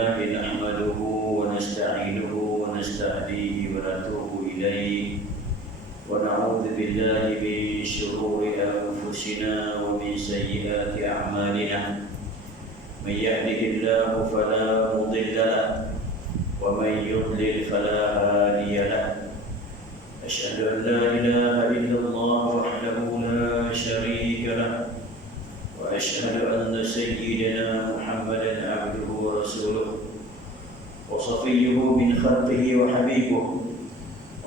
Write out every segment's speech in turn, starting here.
لله نحمده ونستعينه ونستهديه ونتوب إليه ونعوذ بالله من شرور أنفسنا ومن سيئات أعمالنا من يهده الله فلا مضل له ومن يضلل فلا هادي له أشهد أن لا إله إلا الله وحده لا شريك له وأشهد أن سيدنا محمدا عبده ورسوله وصفيه من خلقه وحبيبه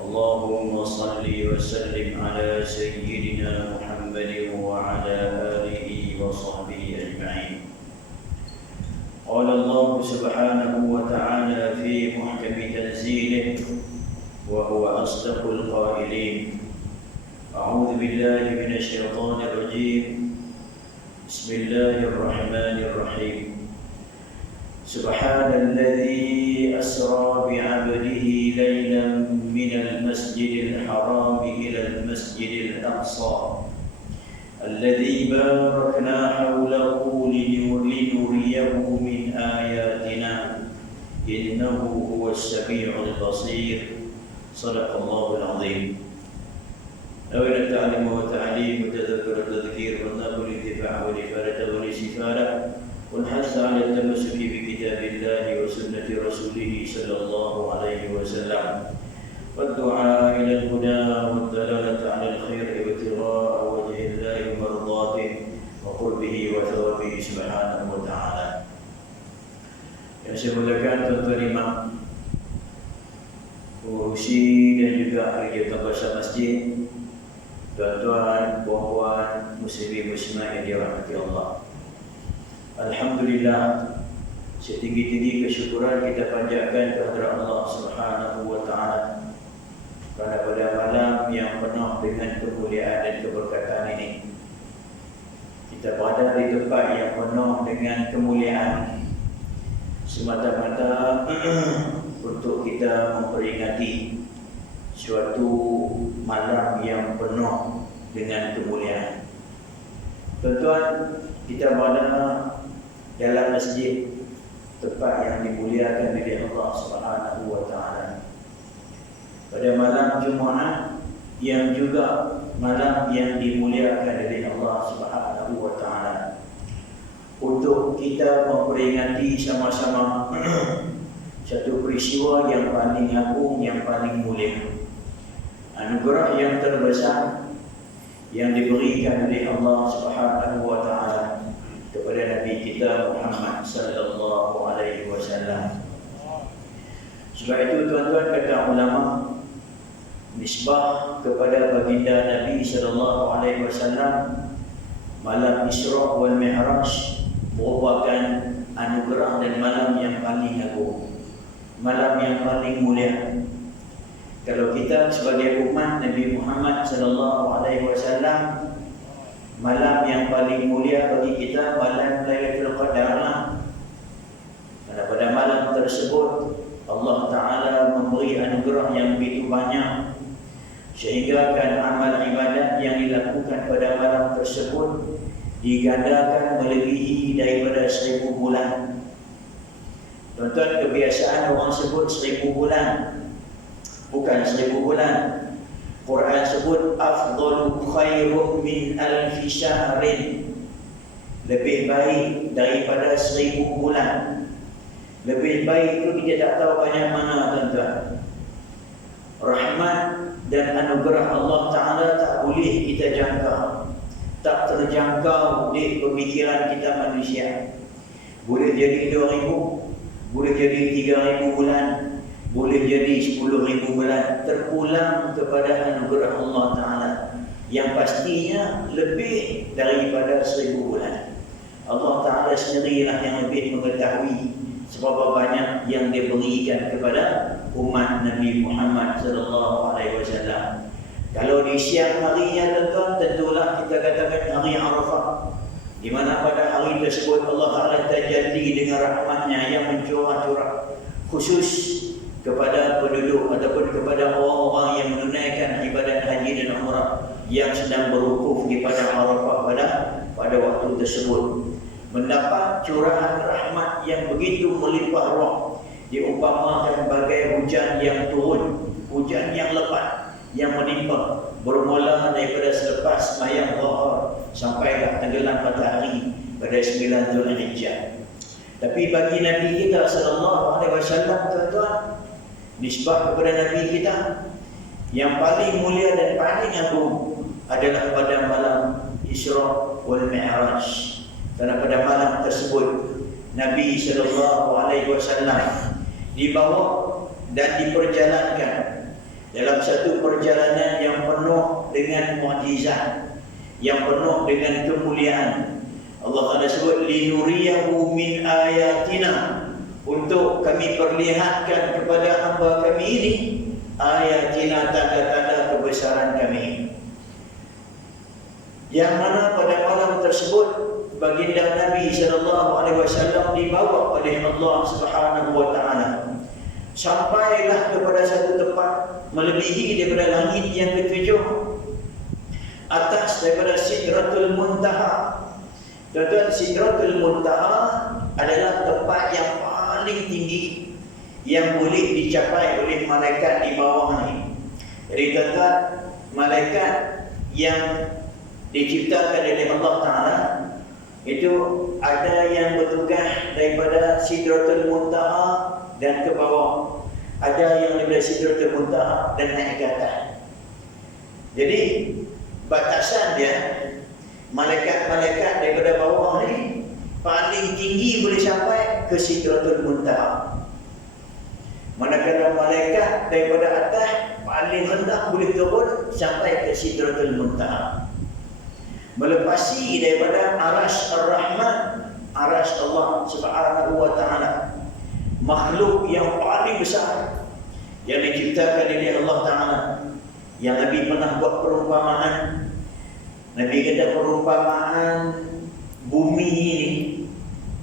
اللهم صل وسلم على سيدنا محمد وعلى آله وصحبه أجمعين. قال الله سبحانه وتعالى في محكم تنزيله وهو أصدق القائلين أعوذ بالله من الشيطان الرجيم بسم الله الرحمن الرحيم سبحان الذي أسرى بعبده ليلا من المسجد الحرام إلى المسجد الأقصى الذي باركنا حوله لنريه من آياتنا إنه هو السميع البصير صدق الله العظيم. نوينا التعليم والتعليم والتذكر والتذكير والنقل والانتفاع والإفادة والاستفادة والحث على التمسك بكتاب الله وسنة رسوله صلى الله عليه وسلم والدعاء إلى الهدى والدلالة على الخير وابتغاء وجه الله ومرضاته وقربه وثوابه سبحانه وتعالى. Yang saya muliakan tuan-tuan imam, pengurusi dan juga ahli bahasa masjid, tuan-tuan, puan-puan, muslimin muslimat yang dirahmati Allah. Alhamdulillah, setinggi-tinggi kesyukuran kita panjatkan kepada Allah Subhanahu wa taala kerana pada malam yang penuh dengan kemuliaan dan keberkatan ini kita berada di tempat yang penuh dengan kemuliaan semata-mata untuk kita memperingati suatu malam yang penuh dengan kemuliaan. Tuan-tuan, kita berada dalam masjid, tempat yang dimuliakan oleh Allah Subhanahu wa taala. Pada malam Jumaat yang juga malam yang dimuliakan oleh Allah Subhanahu wa taala. Untuk kita memperingati sama-sama satu peristiwa yang paling agung, yang paling mulia. Anugerah yang terbesar yang diberikan oleh Allah Subhanahu wa taala kepada Nabi kita Muhammad sallallahu alaihi wasallam. Sebab itu tuan-tuan, kata ulama, nisbah kepada baginda Nabi sallallahu alaihi wasallam malam Isra wal Mi'raj merupakan anugerah dan malam yang paling agung, malam yang paling mulia. Kalau kita sebagai umat Nabi Muhammad sallallahu alaihi wasallam, malam yang paling mulia bagi kita malam Lailatul Qadar lah. Karena pada malam tersebut Allah Ta'ala memberi anugerah yang begitu banyak sehingga kan amal ibadat yang dilakukan pada malam tersebut digandakan melebihi daripada 1000 bulan. Tuan-tuan, kebiasaan orang sebut 1000 bulan, bukan 1000 bulan. Quran sebut afdalu khairum min alfi syahrin, lebih baik daripada 1000 bulan. Lebih baik itu kita tak tahu banyak mana, tuan-tuan. Rahmat dan anugerah Allah Ta'ala tak boleh kita jangka, tak terjangkau di pemikiran kita manusia. Boleh jadi 2000, boleh jadi 3000 bulan, boleh jadi 10,000 bulan, terpulang kepada anugerah Allah Ta'ala yang pastinya lebih daripada 1000 bulan. Allah Ta'ala sendirilah yang lebih mengetahui seberapa banyak yang dia berikan kepada umat Nabi Muhammad sallallahu alaihi wasallam. Kalau di siang harinya, tuan-tuan, tentulah kita katakan hari Arafah, di mana pada hari tersebut Allah Ta'ala tajalli dengan rahmatnya yang mencurah-curah khusus kepada penduduk ataupun kepada orang-orang yang menunaikan ibadat haji dan umrah yang sedang berwukuf di padang Arafah pada waktu tersebut. mendapat curahan rahmat yang begitu melimpah ruah, diumpamakan bagai hujan yang turun, hujan yang lebat yang menimpa, bermula daripada selepas sembahyang zuhur sampailah tenggelam matahari pada 9 Zulhijjah. Tapi bagi Nabi kita sallallahu alaihi wasallam, tuan-tuan, nisbah kepada Nabi kita yang paling mulia dan paling agung adalah pada malam Isra wal Mi'raj. Karena pada malam tersebut Nabi sallallahu alaihi wasallam dibawa dan diperjalankan dalam satu perjalanan yang penuh dengan mukjizat, yang penuh dengan kemuliaan. Allah Taala sebut linuriyahu min ayatina, untuk kami perlihatkan kepada hamba kami ini ayatina, tanda-tanda kebesaran kami. Yang mana pada malam tersebut baginda Nabi sallallahu alaihi wasallam dibawa oleh Allah Subhanahu wa taala. Sampailah kepada satu tempat melebihi daripada langit yang ketujuh, atas daripada Sidratul Muntaha. Tuan-tuan, Sidratul Muntaha adalah tempat yang paling tinggi yang boleh dicapai oleh malaikat di bawah ni. Jadi tuan-tuan, malaikat yang diciptakan oleh Allah Ta'ala itu ada yang bertugas daripada Sidratul Muntaha dan ke bawah, ada yang daripada Sidratul Muntaha dan naik ke atas. Jadi batasan dia, malaikat-malaikat daripada bawah ni paling tinggi boleh sampai ke Sidratul Muntaha, manakala malaikat daripada atas paling rendah boleh turun sampai ke Sidratul Muntaha, melepasi daripada Arasy Ar-Rahman, Arasy Allah Subhanahu wa taala, makhluk yang paling besar yang diciptakan oleh Allah Ta'ala. Yang Nabi pernah buat perumpamaan. Nabi kata perumpamaan bumi ini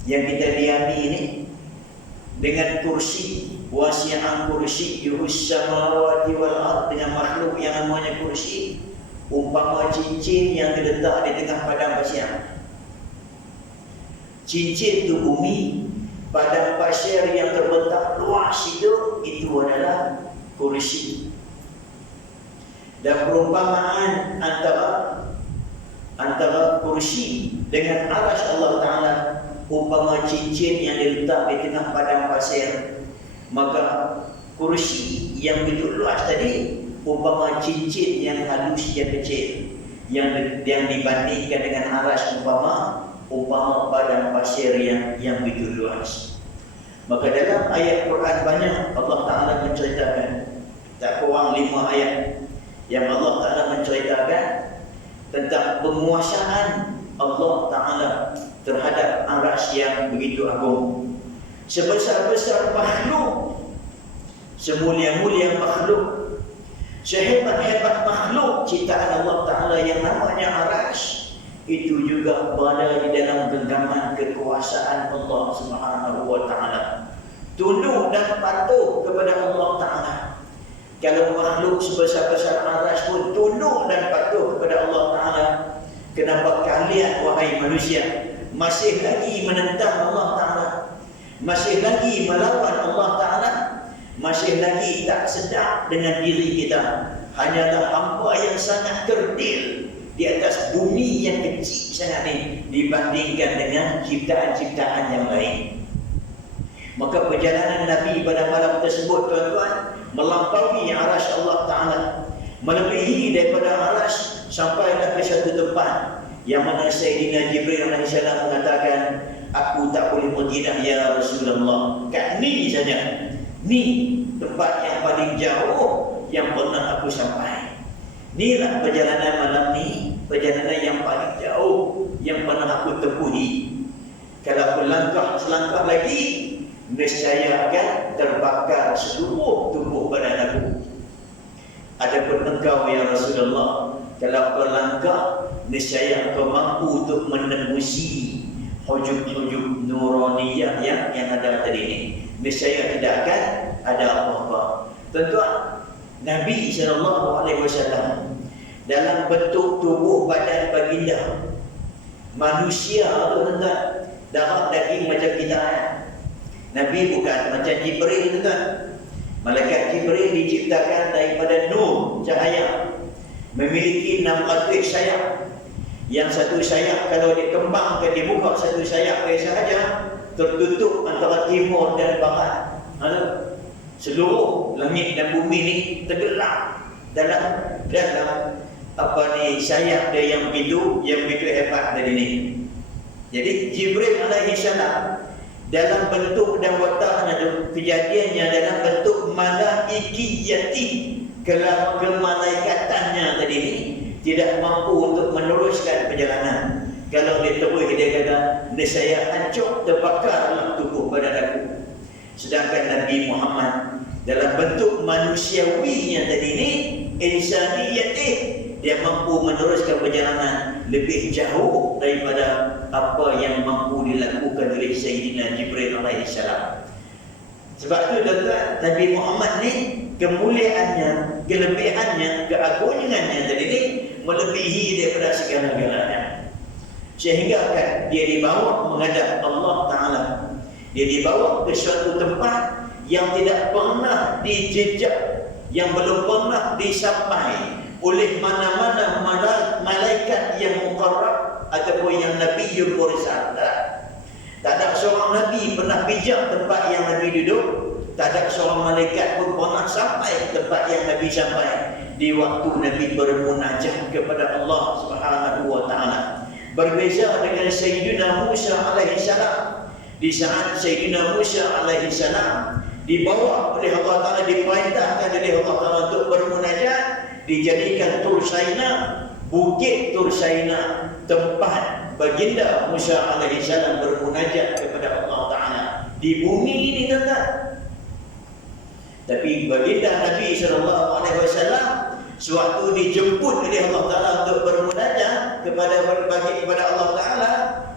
yang kita diami ini dengan kursi, wasi'an kursi yuhus samawati wal ard, dengan makhluk yang namanya kursi, umpama cincin yang terletak di tengah padang pasir. Cincin itu bumi, padang pasir yang terbentang luas itu adalah kursi. Dan perumpamaan antara kursi dengan arasy Allah Ta'ala umpama cincin yang diletak di tengah padang pasir, maka kursi yang begitu luas tadi umpama cincin yang halus, yang kecil, yang dibandingkan dengan arasy umpama padang pasir yang begitu luas. Maka dalam ayat Quran banyak Allah Ta'ala menceritakan, tak kurang 5 ayat yang Allah Ta'ala menceritakan tentang penguasaan Allah Ta'ala terhadap arasy yang begitu agung. Sebesar-besar makhluk, semulia-mulia makhluk, sehebat-hebat makhluk ciptaan Allah Ta'ala yang namanya arasy, itu juga berada di dalam genggaman kekuasaan Allah Subhanahu wa taala. Tunduk dan patuh kepada Allah Ta'ala. Kalau makhluk sebesar-besar arasy pun tunduk dan patuh kepada Allah Ta'ala, kenapa kalian wahai manusia masih lagi menentang Allah Ta'ala, masih lagi melawan Allah Ta'ala, masih lagi tak sedar dengan diri kita hanyalah hamba yang sangat kerdil di atas bumi yang kecil sangat ni dibandingkan dengan ciptaan-ciptaan yang lain. Maka perjalanan Nabi pada malam tersebut, tuan-tuan, melampaui arasy Allah Ta'ala, melebihi daripada arasy sampailah ke satu tempat yang mana Sayyidina Jibril AS mengatakan, aku tak boleh pergi dah ya Rasulullah, kat ni saja, ni tempat yang paling jauh yang pernah aku sampai. Inilah perjalanan malam ni, perjalanan yang paling jauh yang pernah aku tempuhi. Kalau aku langkah selangkah lagi, nescaya akan terbakar seluruh tubuh badan aku. Adapun engkau ya Rasulullah, kalau kau langkah, nescaya kau mampu untuk menembusi hujub-hujub nuraniyah yang ada tadi ini. Nescaya tidak akan ada apa-apa. Tuan-tuan, Nabi SAW dalam bentuk tubuh badan baginda manusia, tuan-tuan, darah daging macam kita. Nabi bukan macam Jibril, tuan. Malaikat Jibril diciptakan daripada nur, cahaya, memiliki 600 sayap. Yang satu sayap kalau dikembangkan, dibuka satu sayap sahaja, tertutup antara timur dan barat. Seluruh langit dan bumi ni tenggelam dalam sayap dia yang begitu hebat tadi ni. Jadi Jibril alaihi salam dalam bentuk dan wataknya tu, kejadiannya dalam bentuk malaikiyati, kemalaikatannya tadi ni tidak mampu untuk meneruskan perjalanan. Kalau dia terus, dia kata, nescaya hancur, terbakarlah tubuh badan aku. Sedangkan Nabi Muhammad dalam bentuk manusiawinya tadi ni, insaniyati, dia mampu meneruskan perjalanan lebih jauh daripada apa yang mampu dilakukan oleh Sayyidina Jibril alaihi salam. Sebab tu tuan-tuan, Nabi Muhammad ni kemuliaannya, kelebihannya, keagungannya tadi ni melebihi daripada segala-galanya. Sehingga kan dia dibawa menghadap Allah Ta'ala. Dia dibawa ke suatu tempat yang tidak pernah dijejak, yang belum pernah disampai oleh mana-mana malaikat yang mukarrab ataupun yang Nabiul Mursal. Tak ada seorang Nabi pernah pijak tempat yang Nabi duduk. Tak ada seorang malaikat pun pernah sampai ke tempat yang Nabi sampai di waktu Nabi bermunajat kepada Allah Subhanahu wa Ta'ala. Berbeza dengan Sayyidina Musa alaihi salam. Di saat Sayyidina Musa alaihi salam dibawa oleh Allah Ta'ala, diperintahkan oleh Allah Ta'ala untuk bermunajat, dijadikan Tur Saina, bukit Tur Saina, tempat baginda Musa alaihi salam bermunajat kepada Allah Ta'ala di bumi ini, tuan-tuan. Tapi baginda Nabi SAW sewaktu dijemput oleh Allah Ta'ala untuk bermunajat kepada Allah Ta'ala,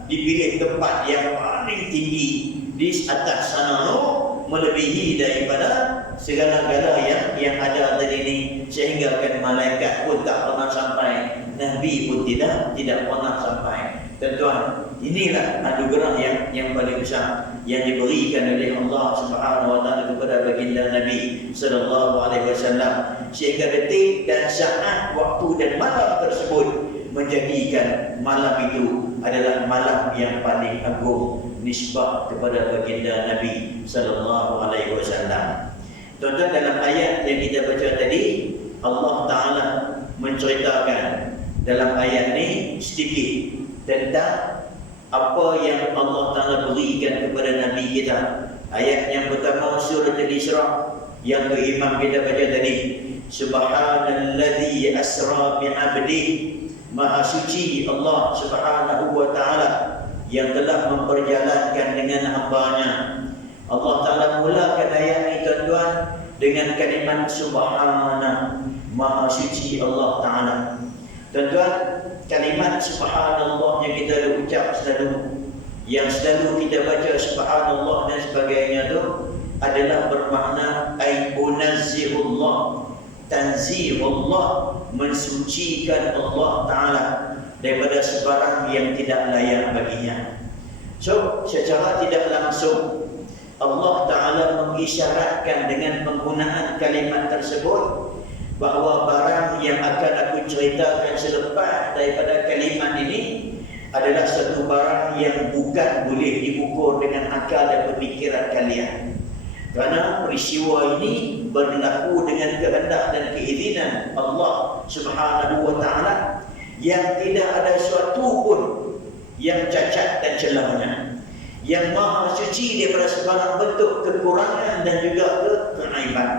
dipilih tempat yang paling tinggi di atas sana, melebihi daripada segala-gala yang ada tadi ni, sehingga kan malaikat pun tak pernah sampai, Nabi pun tidak pernah sampai. Tuan-tuan, inilah anugerah yang paling besar yang diberikan oleh Allah Subhanahu wa Ta'ala kepada baginda Nabi sallallahu alaihi wasallam, sehingga detik dan saat, waktu dan malam tersebut menjadikan malam itu adalah malam yang paling agung nisbah kepada baginda Nabi sallallahu alaihi wasallam. Tuan-tuan, dalam ayat yang kita baca tadi, Allah Ta'ala menceritakan dalam ayat ni sedikit tentang apa yang Allah Ta'ala berikan kepada Nabi kita. Ayat yang pertama surah Al-Isra yang ke-imam kita baca tadi, Subhanalladzi asra bi'abdihi, Maha suci Allah Subhanahu wa Ta'ala yang telah memperjalankan dengan hamba-Nya. Allah Ta'ala mulakan ayat ini, tuan-tuan, dengan kalimat Subhana, Maha suci Allah Ta'ala. Tuan-tuan, kalimat Subhanallah yang kita ucap selalu, yang selalu kita baca Subhanallah dan sebagainya itu adalah bermakna Unazzihullah, tanzihullah, mensucikan Allah Ta'ala daripada sebarang yang tidak layak baginya. So, secara tidak langsung Allah Ta'ala mengisyaratkan dengan penggunaan kalimat tersebut bahawa barang yang akan aku ceritakan selepas daripada kalimat ini adalah satu barang yang bukan boleh diukur dengan akal dan pemikiran kalian. Kerana peristiwa ini berlaku dengan kehendak dan keizinan Allah Subhanahu wa Ta'ala yang tidak ada suatu pun yang cacat dan celahnya, yang maha suci daripada sebarang bentuk kekurangan dan juga keaiban,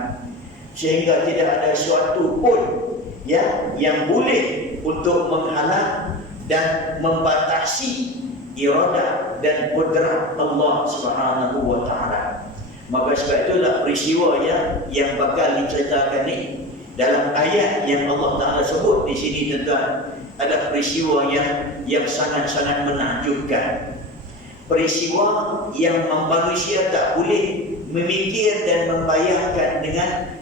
sehingga tidak ada suatu pun yang boleh untuk menghalang dan membatasi iradah dan kudrat Allah Subhanahu wa Ta'ala. Maka sebab itulah peristiwa yang bakal diceritakan ni dalam ayat yang Allah Ta'ala sebut di sini, tuan-tuan, adalah peristiwa yang sangat-sangat menakjubkan. Peristiwa yang manusia tak boleh memikir dan membayangkan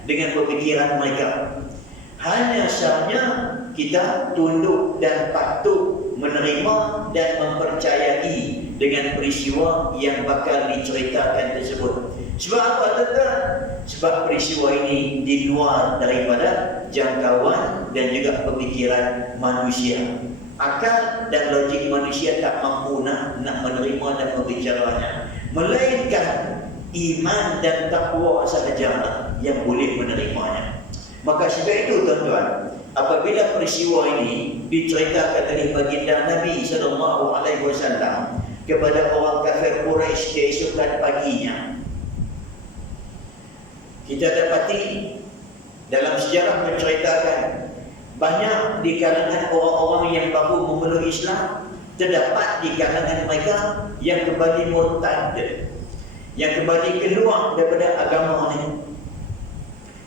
dengan pemikiran mereka. Hanya sahaja kita tunduk dan patuh menerima dan mempercayai dengan peristiwa yang bakal diceritakan tersebut. Sebab apa tuan-tuan? Sebab peristiwa ini di luar daripada jangkauan dan juga pemikiran manusia. Akal dan logik manusia tak mampu nak menerima dan membicaranya. Melainkan iman dan takwa sahaja yang boleh menerimanya. Maka sebab itu tuan-tuan, apabila peristiwa ini diceritakan oleh baginda Nabi SAW kepada orang kafir Quraisy keesokan paginya, kita dapati dalam sejarah menceritakan banyak di kalangan orang-orang yang baru memeluk Islam, terdapat di kalangan mereka yang kembali murtad, yang kembali keluar daripada agama ini.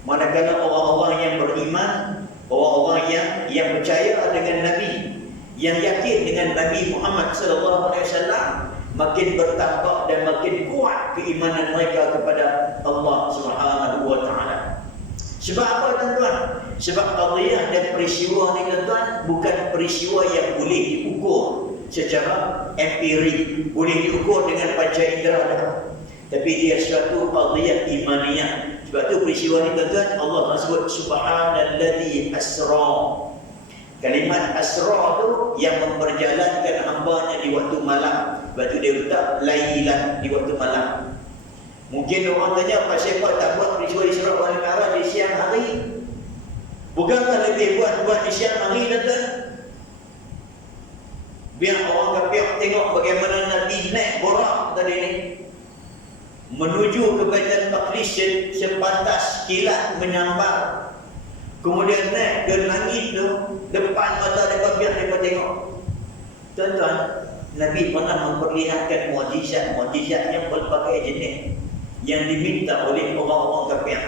Manakala orang-orang yang beriman, orang-orang yang percaya dengan Nabi, yang yakin dengan Nabi Muhammad SAW, makin bertambah dan makin kuat keimanan mereka kepada Allah Subhanahu wa taala. Sebab apa tuan-tuan? Sebab qadhiyah dan peristiwa ni tuan-tuan bukan peristiwa yang boleh diukur secara empirik, boleh diukur dengan panca indera dah. Tapi dia suatu qadhiyah imaniyah. Sebab tu peristiwa ni tuan-tuan Allah sebut subhanalladzi asra. Kalimat asra tu yang memperjalankan hamba-Nya di waktu malam. Sebab tu dia letak lailan di waktu malam. Mungkin orang tanya, pasal apa tak buat peristiwa Isra wal Mi'raj di siang hari? Bukankah lebih buat di siang hari tuan-tuan? Biar orang kafir tengok bagaimana Nabi naik borak tadi ni menuju ke Baitul Maqdis sepantas kilat menyambar. Kemudian naik ke langit tu, depan mata mereka biar mereka tengok. Tuan-tuan, Nabi pernah memperlihatkan mukjizat yang berbagai jenis yang diminta oleh orang-orang kafir.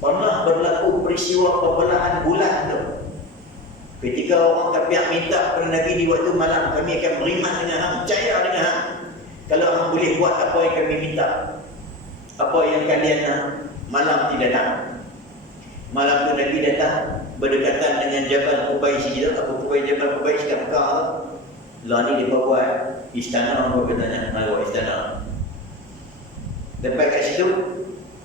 Pernah berlaku peristiwa pembelahan bulan tu. Ketika orang kafir minta kepada Nabi di waktu malam, kami akan beriman dengan hang, percaya dengan hang. Kalau hang boleh buat apa yang kami minta, apa yang kalian nak, malam tidak datang. Malam tu Nabi datang berdekatan dengan Jabal Qubais kita. Apa Jabal Qubais kat Mekah tu? Lah ni dia buat istana, orang katanya nak buat istana. Sampai kat situ,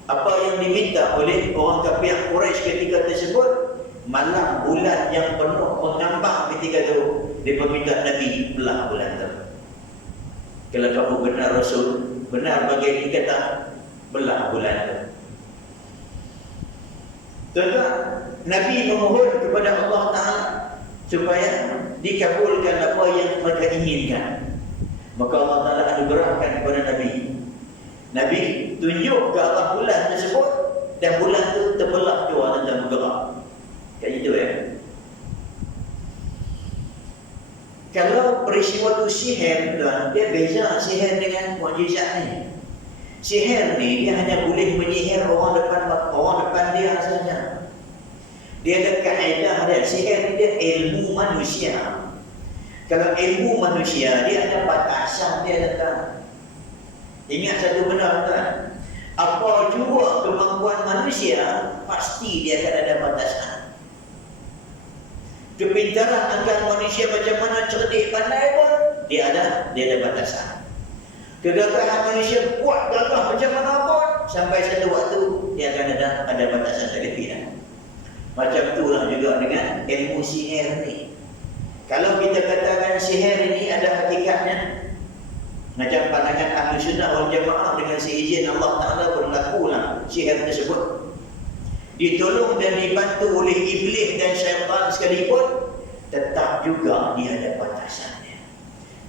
apa yang diminta oleh orang kafir Quraisy ketika tersebut, malam bulan yang penuh mengambang ketika tu, dia meminta Nabi belah bulan tu. Kalau kamu benar Rasul, benar bagi dikata belah bulan tu. Tuan-tuan, Nabi memohon kepada Allah Ta'ala supaya dikabulkan apa yang mereka inginkan. Maka Allah Ta'ala anugerahkan kepada Nabi. Nabi tunjuk ke arah bulan tersebut dan bulan tu terbelah dua dan bergerak. Kayak gitu ya. Kalau peristiwa tu sihir, tuan, dia beza sihir dengan mukjizat ni. Sihir ni dia hanya boleh menyihir orang depan dia saja. Dia ada kaedah dia. Sihir ni dia ilmu manusia. Kalau ilmu manusia, dia ada batasan dia datang. Ingat satu benda tuan, apa jua kemampuan manusia, pasti dia akan ada batasan. Kepintaran akal manusia macam mana cerdik pandai pun, dia ada batasan. Kegagahan manusia kuat gagah macam mana pun, sampai satu waktu dia akan ada batasan terdekat. Macam itulah juga dengan ilmu sihir ni. Kalau kita katakan sihir ini ada hakikatnya, macam pandangan Ahli Sunnah wal Jamaah, dengan seizin Allah Ta'ala berlakulah sihir tersebut. Ditolong dan dibantu oleh iblis dan syaitan sekalipun, tetap juga dia ada batasannya.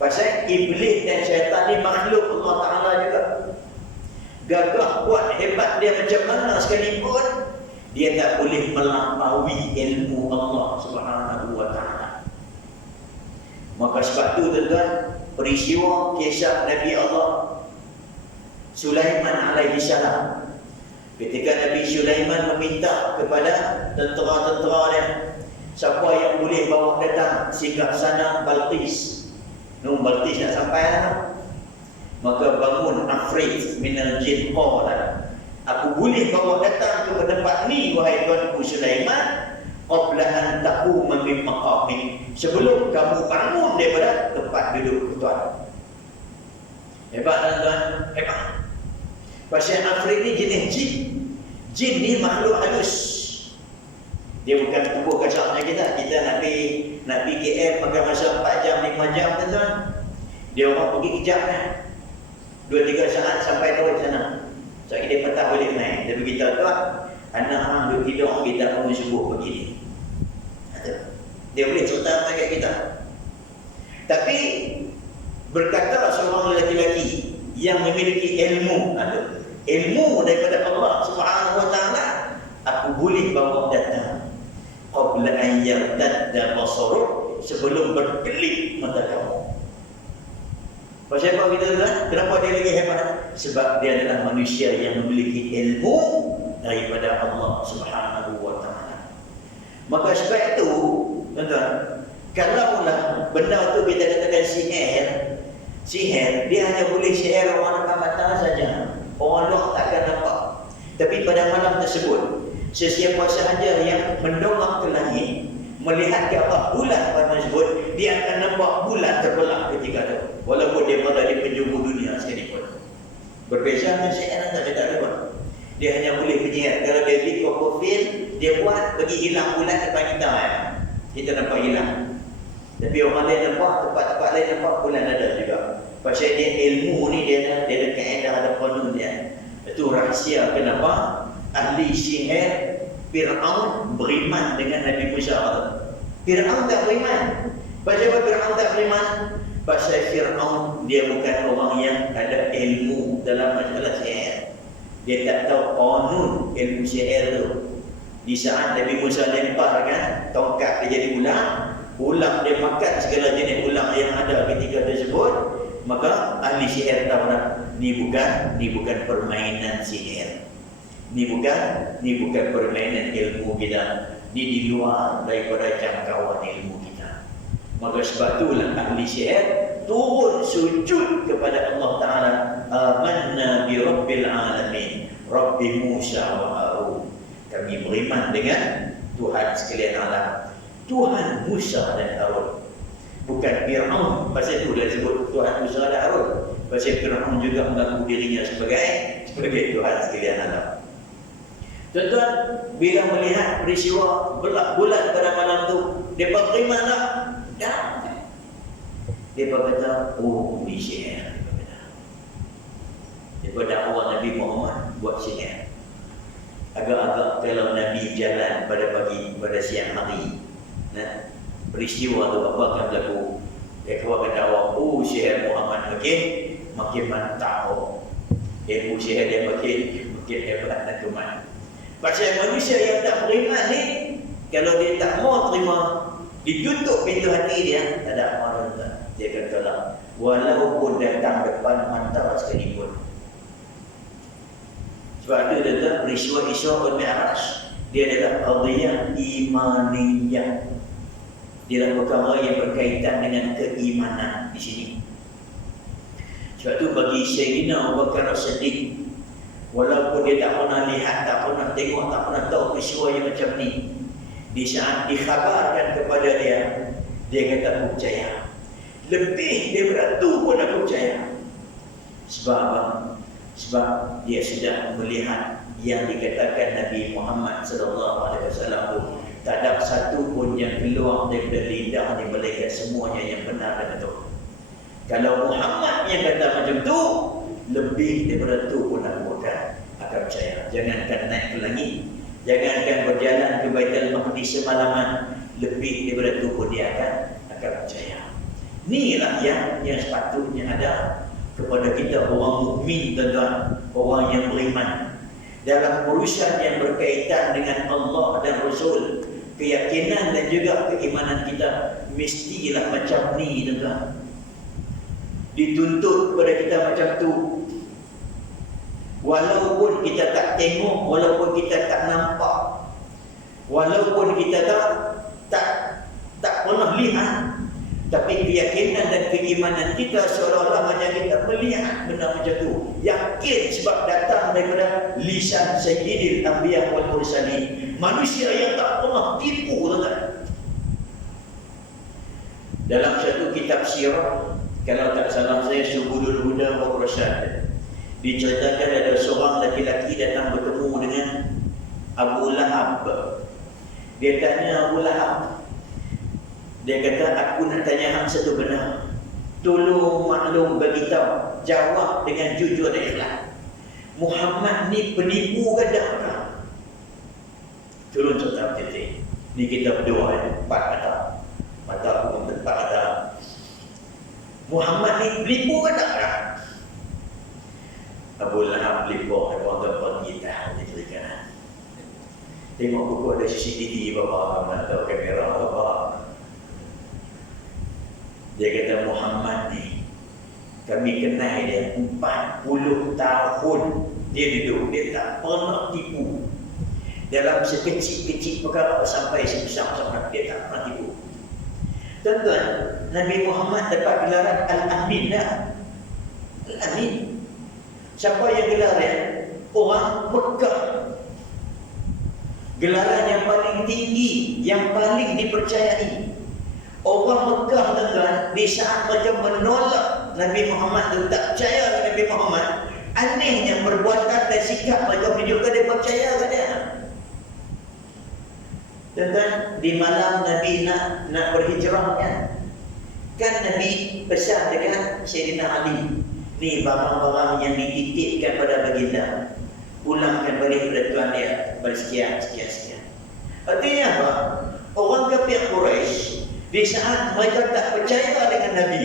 Pasal iblis dan syaitan ni makhluk Allah Ta'ala juga. Gagah kuat hebat dia macam mana sekalipun, dia tak boleh melampaui ilmu Allah Subhanahu wa Ta'ala. Maka sebab tu tuan-tuan, peristiwa kisah Nabi Allah Sulaiman alaihi salam, ketika Nabi Sulaiman meminta kepada tentera-tentera dia, siapa yang boleh bawa datang singgahsana Balqis. Balqis nak sampai lah. Maka bangun Afrit minal jin qala, aku boleh bawa datang ke tempat ni wahai tuanku Sulaiman, qabla an taquma min maqamik, sebelum kamu bangun daripada tempat duduk tuan. Hebat tuan-tuan, hebat. Pasien Afrik ni jenis jin. Jin ni makhluk halus. Dia bukan tubuh kasarnya kita. Kita nak pergi KL pakai masa 4 jam, 5 jam tuan-tuan. Dia orang pergi kejap kan. 2-3 saat sampai terus sana. Sebab dia patah balik main. Dia beritahu tuan, anak hang duduk tidur kita bangun subuh begini. Dia boleh cerita kat kita. Tapi berkata seorang lelaki yang memiliki ilmu, ilmu daripada Allah Subhanahu wa taala, aku boleh bawa datang qabla an yartadda basaruk, sebelum berkelip mata kamu. Pasal apa kita bilang? Kenapa dia lagi hebat? Sebab dia adalah manusia yang memiliki ilmu daripada Allah Subhanahu wa taala. Maka sebab itu, tuan-tuan, kalaulah benda tu kita katakan sihir, dia hanya boleh sihir orang dekat mata saja. Orang luar tak akan nampak. Tapi pada malam tersebut, sesiapa sahaja yang mendongak ke langit, melihat ke arah bulan pada tersebut, dia akan nampak bulan terbelah ketika itu. Walaupun dia berada di penjuru dunia sekalipun. Berbeza dengan sihir, tak ada. Dia hanya boleh penyihir. Kalau dia beli kokofil, dia buat bagi hilang bulan depan kita. Kita nampak hilang. Tapi orang lain nampak, tempat-tempat lain nampak bulan ada juga. Pasal dia ilmu ni, dia ada kaedah, ada qanun dia. Itu rahsia kenapa ahli sihir Fir'aun beriman dengan Nabi Musa. Fir'aun tak beriman. Pasal apa Fir'aun tak beriman? Pasal Fir'aun dia bukan orang yang ada ilmu dalam masalah sihir. Dia tak tahu qanun ilmu sihir tu. Di saat Nabi Musa lemparkan tongkat dia jadi ulang dia makan segala jenis ulang yang ada ketika tersebut, maka ahli sihir tahu dah, ni bukan permainan sihir. Ni bukan permainan ilmu kita. Ni di luar daripada jangkauan ilmu kita. Maka sebab itulah ahli sihir turun sujud kepada Allah Ta'ala. Amanna bi Rabbil Alamin, Rabbi Musa wa Harun. Kami beriman dengan Tuhan sekalian alam, Tuhan Musa dan Harun. Bukan Fir'aun. Pasal itu dia sebut Tuhan Musa dan Harun. Pasal Fir'aun juga mengaku dirinya sebagai Tuhan sekalian alam. Tuan-tuan, bila melihat peristiwa belak bulan pada malam tu, dia beriman tak? Tak. Dia berkata, oh ini sihir. Dia berdakwah Nabi Muhammad buat sihir. Agak-agak kalau Nabi jalan pada siang hari, peristiwa tu apa akan berlaku? Dia keluarkan dakwah, oh sihir Muhammad makin mantap. Ilmu sihir dia makin hebat dan kuat. Pasal manusia yang tak beriman ni, kalau dia tak mau terima, ditutup pintu hati dia, tak ada amal. Dia akan tolak. Walaupun datang depan mata sekalipun. Sebab itu adalah peristiwa Isra wal Mi'raj. Dia adalah qadhiyah imaniyah. Dia adalah perkara yang berkaitan dengan keimanan di sini. Sebab itu bagi Sayyidina Abu Bakar As-Siddiq, walaupun dia tak pernah lihat, tak pernah tengok, tak pernah tahu peristiwa yang macam ni, di saat dikhabarkan kepada dia kata aku percaya. Lebih daripada itu pun aku percaya. Sebab apa? Sebab dia sudah melihat yang dikatakan Nabi Muhammad SAW, tak ada satu pun yang keluar daripada lidah di malaikat, semuanya yang benar dan betul. Kalau Muhammad yang kata macam tu, lebih daripada itu pun aku akan percaya. Jangankan naik ke langit, jangankan berjalan ke Baitul Maqdis semalaman, lebih daripada itu pun dia akan percaya. Inilah yang sepatutnya ada kepada kita orang mukmin, tuan-tuan, orang yang beriman. Dalam urusan yang berkaitan dengan Allah dan Rasul, keyakinan dan juga keimanan kita mestilah macam ni, tuan-tuan. Dituntut kepada kita macam tu. Walaupun kita tak tengok, walaupun kita tak nampak, walaupun kita tak pernah lihat, tapi keyakinan dan keimanan kita seolah-olah macam kita melihat benda macam tu. Yakin sebab datang daripada lisan Sayyidil Anbiya wal Mursalin, manusia yang tak pernah tipu, tuan-tuan. Dalam satu kitab sirah Kalau tak salah saya, Subulul Huda wa Rasyad, diceritakan ada seorang laki-laki datang bertemu dengan Abu Lahab. Dia tanya Abu Lahab, dia kata, aku nak tanya hang satu benda, tolong maklum bagi tahu, jawab dengan jujur dan ikhlas. Muhammad ni penipu ke tak? Turun serta titik. Ni kita berdua, 4 kata. Mata aku pun 4 kata. Muhammad ni penipu ke tak? Abu Lahab penipu, orang tempat kita dia ceritakan. Tengok buku ada CCTV bapa, nak tahu kamera bapa. Dia kata Muhammad ni, kami kenal dia 40 tahun dia hidup, dia tak pernah tipu. Dalam sekecil-kecil perkara sampai sebesar-besar, dia tak pernah tipu. Tuan-tuan, Nabi Muhammad dapat gelaran Al-Amin dah. Al-Amin. Siapa yang gelar dia? Orang Mekah. Gelaran yang paling tinggi, yang paling dipercayai. Orang Mekah, tuan-tuan, di saat mereka menolak Nabi Muhammad tu, tak percaya kepada Nabi Muhammad, anehnya perbuatan dan sikap mereka menunjukkan dia percaya kepada dia. Tuan-tuan, di malam Nabi nak berhijrah kan Nabi pesan dengan Sayyidina Ali, ni barang-barang yang dititipkan pada baginda, pulangkan balik pada tuan dia, bersekian. Artinya apa? Orang kafir Quraisy, di saat mereka tak percaya dengan Nabi,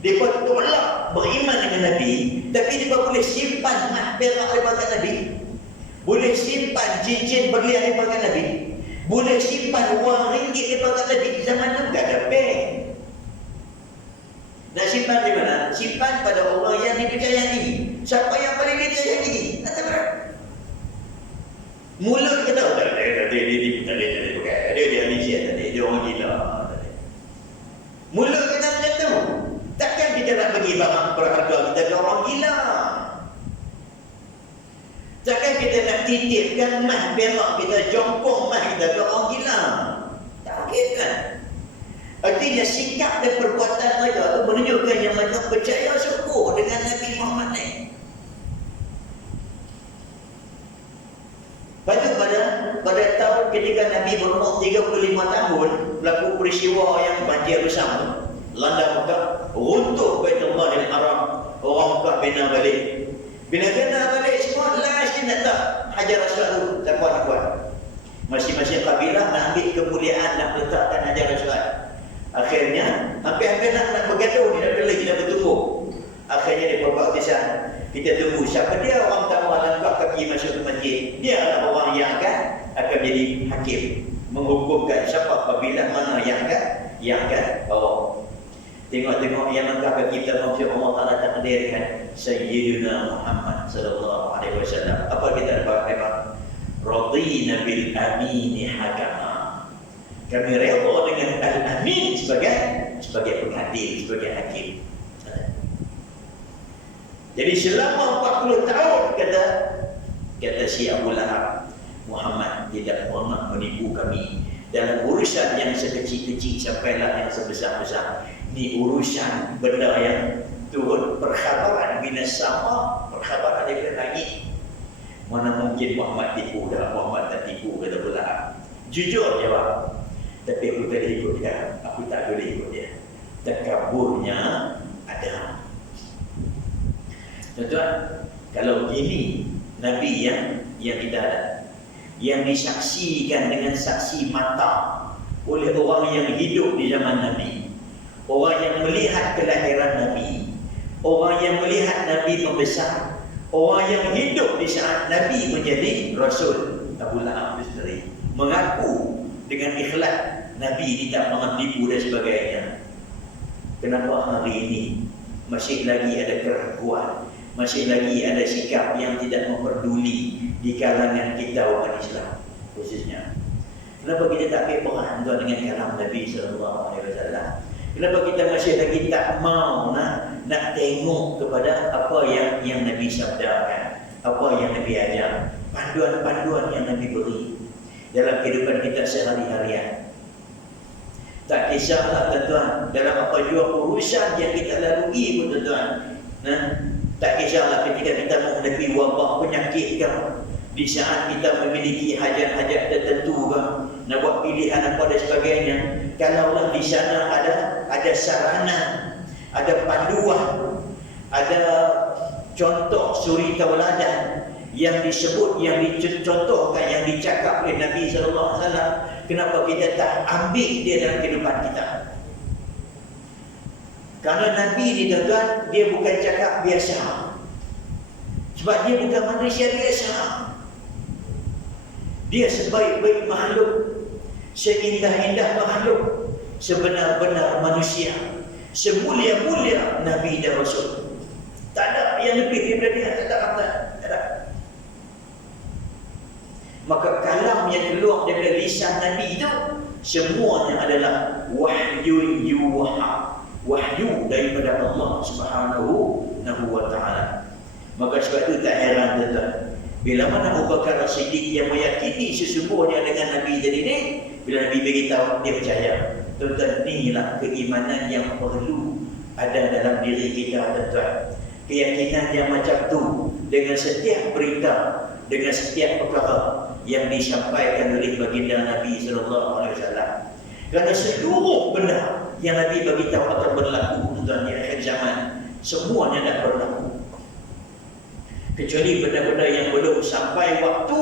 mereka tolak beriman dengan Nabi, tapi mereka boleh simpan emas perak daripada Nabi, boleh simpan cincin berlian daripada Nabi, boleh simpan wang ringgit daripada Nabi. Zaman itu tak ada bank. Nak simpan di mana? Simpan pada orang yang dipercayai. Siapa yang paling dipercayai? Tak tahu. Mulut kita tahu tak? Dia Malaysia tadi, dia orang gila. Mulut kita macam tu. Takkan kita nak bagi barang berharga kita ke orang gila? Takkan kita nak titipkan mah perak kita, jongkong mah kita ke orang gila? Tak okey kan? Artinya sikap dan perbuatan mereka itu menunjukkan yang mereka percaya sungguh dengan Nabi Muhammad ni. Lepas pada tahun ketika Nabi berumur 35 tahun, berlaku peristiwa yang banjir besar, landa Mekah, runtuh Baitullah Al-Haram, orang Mekah bina balik. Bila bina balik semua, last dia nak tak Hajar Aswad, tak kuat. Masing-masing kabilah nak ambil kemuliaan, nak letakkan Hajar Aswad. Akhirnya, hampir-hampir nak bergaduh, dia dah bertumbuk. Akhirnya dia buat keputusan, kita tunggu siapa dia orang tahu langkah kaki masuk ke masjid. Dia adalah orang yang akan jadi hakim, menghukumkan siapa kabilah mana yang akan bawa. Tengok-tengok yang langkah kaki kita maksud Allah Ta'ala takdirkan Sayyidina Muhammad sallallahu alaihi wasallam. Apa kita dapat? Radina bil amini hakama. Kami redha dengan Al-Amin sebagai pengadil, sebagai hakim. Jadi selama 40 tahun kata si Abu Lahab, Muhammad tidak pernah menipu kami dalam urusan yang sekecil-kecil sampailah yang sebesar-besar. Ini urusan benda yang turun perkhabaran minas sama, perkhabaran daripada langit. Mana mungkin Muhammad tipu dah, Muhammad tak tipu, kata Abu Lahab. Jujur jawab. Tapi aku tak boleh ikut dia, aku tak boleh ikut dia. Takaburnya ada. Tuan-tuan, kalau begini Nabi yang kita ada, yang disaksikan dengan saksi mata oleh orang yang hidup di zaman Nabi, orang yang melihat kelahiran Nabi, orang yang melihat Nabi membesar, orang yang hidup di saat Nabi menjadi Rasul. Abu Lahab sendiri mengaku dengan ikhlas Nabi tidak pernah tipu dan sebagainya. Kenapa hari ini masih lagi ada keraguan, masih lagi ada sikap yang tidak memperduli di kalangan kita orang Islam khususnya? Kenapa kita tak ambil peran dengan kalam Nabi sallallahu alaihi wasallam? Kenapa kita masih lagi tak mau nak tengok kepada apa yang Nabi sabdakan, apa yang Nabi ajar, panduan-panduan yang Nabi beri dalam kehidupan kita sehari-harian? Tak kisahlah tuan-tuan, dalam apa jua urusan yang kita lalui pun tuan-tuan, tak kisahlah ketika kita menghadapi wabak penyakit ke, di saat kita memiliki hajat-hajat tertentu ke, nak buat pilihan apa dan sebagainya, kalaulah di sana ada sarana, ada panduan, ada contoh suri tauladan yang disebut, yang dicontohkan, yang dicakap oleh Nabi sallallahu alaihi wasallam, kenapa kita tak ambil dia dalam kehidupan kita? Karena Nabi ni tuan-tuan, dia bukan cakap biasa. Sebab dia bukan manusia biasa. Dia sebaik-baik makhluk, seindah-indah makhluk, sebenar-benar manusia, semulia-mulia Nabi dan Rasul. Tak ada yang lebih daripada dia, tak ada. Maka kalam yang keluar daripada lisan Nabi itu semuanya adalah wahyu yuha, wahyu daripada Allah Subhanahu wa taala. Maka sebab itu tak heran tuan-tuan, bila mana Abu Bakar As-Siddiq yang meyakini sesungguhnya dengan Nabi tadi ni, bila Nabi beritahu dia percaya. Tuan-tuan, inilah keimanan yang perlu ada dalam diri kita tuan-tuan. Keyakinan yang macam tu dengan setiap berita, dengan setiap perkara yang disampaikan oleh baginda Nabi sallallahu alaihi wasallam. Kerana seluruh benda yang Nabi bagi tahu akan berlaku tuan di akhir zaman, semuanya dah berlaku. Kecuali benda-benda yang belum sampai waktu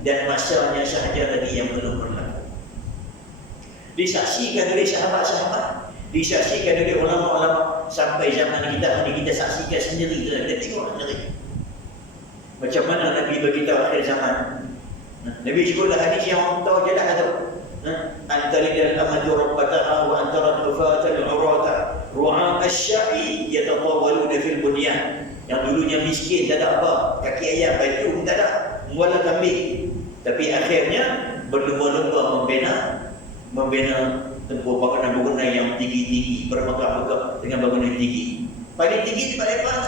dan masanya sahaja lagi yang belum berlaku. Disaksikan oleh sahabat-sahabat, disaksikan oleh ulama-ulama, sampai zaman kita ni kita saksikan sendiri, kita tengok sendiri. Macam mana Nabi beritahu akhir zaman. Nabi sebutlah hadis yang orang tahu je dah tu. Antalidal amatu rabbataha wa antara tufatal urata ru'a asya'i yatatawaluna fil bunyan. Yang dulunya miskin, tak ada apa, kaki ayam, baju pun tak ada, muala kambing. Tapi akhirnya berlumba-lumba membina tempur bangunan-bangunan yang tinggi-tinggi, bermegah-megah dengan bangunan tinggi. Paling tinggi tempat lepas.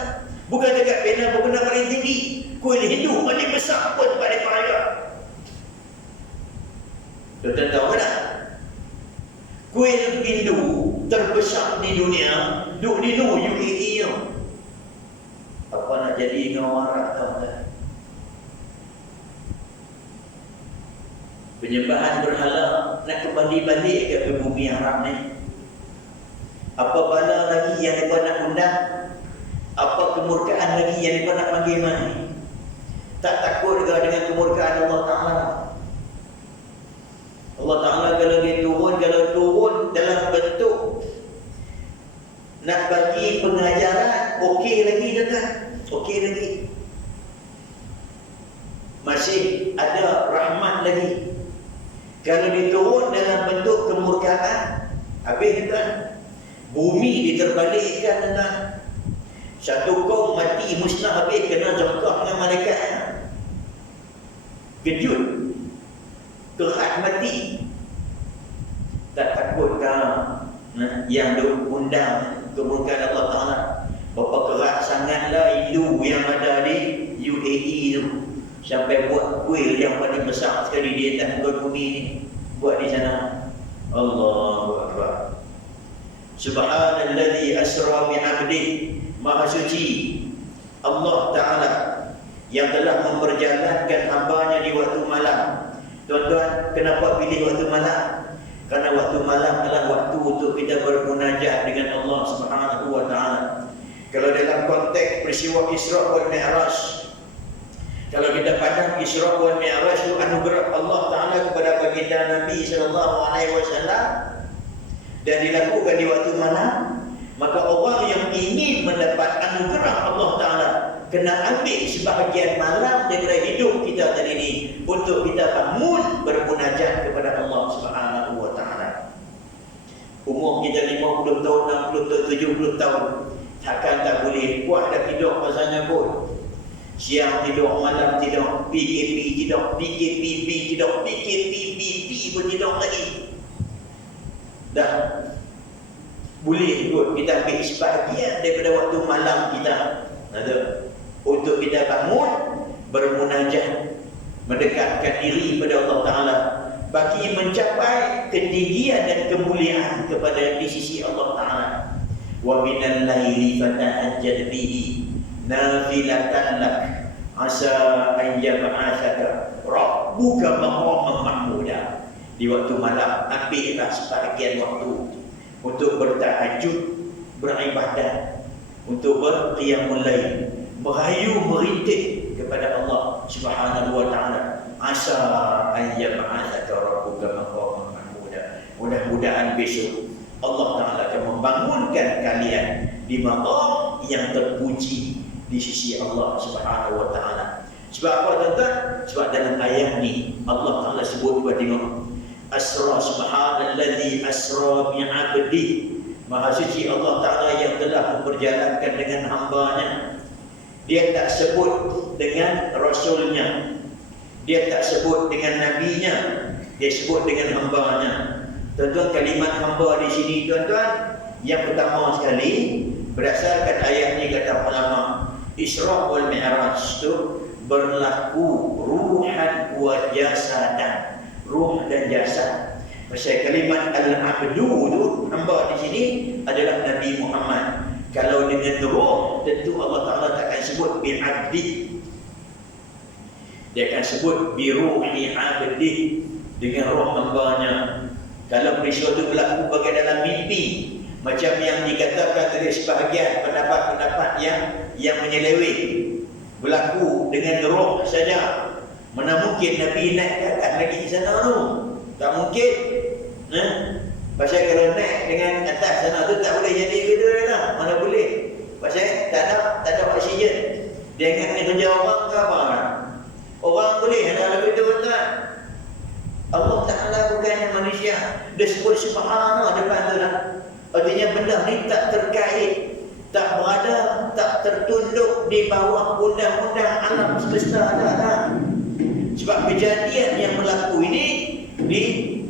Bukan dekat bina bangunan paling tinggi, kuil Hindu paling besar pun tempat lepas juga. Tuan-tuan tahu tak? Kuil Hindu terbesar di dunia duduk di UAE. Apa nak jadi dengan orang Arab tahu tak? Penyembahan berhala nak kembali balik ke bumi Arab ni. Apa bala lagi yang mereka nak undang? Apa kemurkaan lagi yang mereka nak panggil mari? Tak takut ke dengan kemurkaan Allah Ta'ala? Allah Ta'ala kalau turun dalam bentuk nak bagi pengajaran, okey lagi tak? Okey lagi. Masih ada rahmat lagi. Kalau diturun dalam bentuk kemurkaan, habis tuan. Bumi diterbalikkan tuan. Satu kaum mati musnah habis, kena jangkah dengan malaikat. Kejut. Kerat mati. Tak takutkah yang diundang kemurkaan Allah Ta'ala? Berapa kerat sangatlah Hindu yang ada di UAE tu, sampai buat kuil yang paling besar sekali di atas muka bumi ni, buat di sana. Allahu Akbar. Subhanalladzi asra bi'abdihi, Maha suci Allah Ta'ala yang telah memperjalankan hambanya di waktu malam. Tuan-tuan, kenapa pilih waktu malam? Karena waktu malam adalah waktu untuk kita bermunajat dengan Allah Subhanahu wa Ta'ala. Kalau dalam konteks peristiwa Isra wal Mi'raj, kalau kita pandang Isra wal Mi'raj itu anugerah Allah Ta'ala kepada baginda Nabi sallallahu alaihi wasallam dan dilakukan di waktu malam, maka orang yang ingin mendapat anugerah Allah Ta'ala kena ambil sebahagian malam daripada hidup kita tadi ini untuk kita bangun bermunajat kepada Allah Subhanahu wa Ta'ala. Umur kita 50 tahun, 60 tahun, 70 tahun, takkan tak boleh kuat dah tidur masanya pun. Siang tidur, malam tidur, PKP tidur, PKPB tidur, PKPBP pun tidur lagi. Dah boleh kot kita ambil sebahagian daripada waktu malam kita untuk kita bangun bermunajat, mendekatkan diri kepada Allah Ta'ala. bagi mencapai ketinggian dan kemuliaan kepada di sisi Allah Ta'ala. Wa minal laili fatahajjad bihi nafilatan lak asa an yab'atsaka rabbuka maqaman mahmuda. Di waktu malam ambillah sebahagian waktu untuk bertahajud, beribadat, untuk berqiyamul lail, merayu merintih kepada Allah Subhanahu wa taala. Asa an yab'atsaka rabbuka maqaman mahmuda. Mudah-mudahan besok Allah Ta'ala akan membangunkan kalian di maqam yang terpuji di sisi Allah Subhanahu wa Ta'ala. Sebab apa tuan-tuan? Sebab dalam ayat ni Allah Ta'ala sebut, buat tengok, asra subhanallazi asra bi'abdi. Maha suci Allah Ta'ala yang telah memperjalankan dengan hambanya. Dia tak sebut dengan rasulnya, dia tak sebut dengan nabinya, dia sebut dengan hambanya. Tuan-tuan, kalimat hamba di sini tuan-tuan, yang pertama sekali berdasarkan ayat ni kata ulama, Isra wal Mi'raj itu berlaku ruhan wa jasadan, ruh dan jasad. Pasal kalimat al-abdu tu, hamba di sini adalah Nabi Muhammad. Kalau dengan ruh, tentu Allah Ta'ala takkan sebut bi'abdi, dia akan sebut biruhi abdi, dengan roh hambanya. Kalau peristiwa itu berlaku bagai dalam mimpi, macam yang dikatakan oleh sebahagian pendapat-pendapat yang menyeleweng, berlaku dengan roh saja, mana mungkin Nabi naik ke atas lagi di sana tu? Tak mungkin. Pasal kalau naik dengan atas sana tu tak boleh jadi gitu lah. Mana boleh? Pasal tak ada oksigen. Dia ingat ni kerja orang ke apa? Orang boleh ada lebih tu kan? Allah Ta'ala bukannya manusia. Dia sebut subhanallah depan tu lah. Artinya benda ni tak terkait, tak berada, tak tertunduk di bawah undang-undang alam semesta dah. Sebab kejadian yang berlaku ini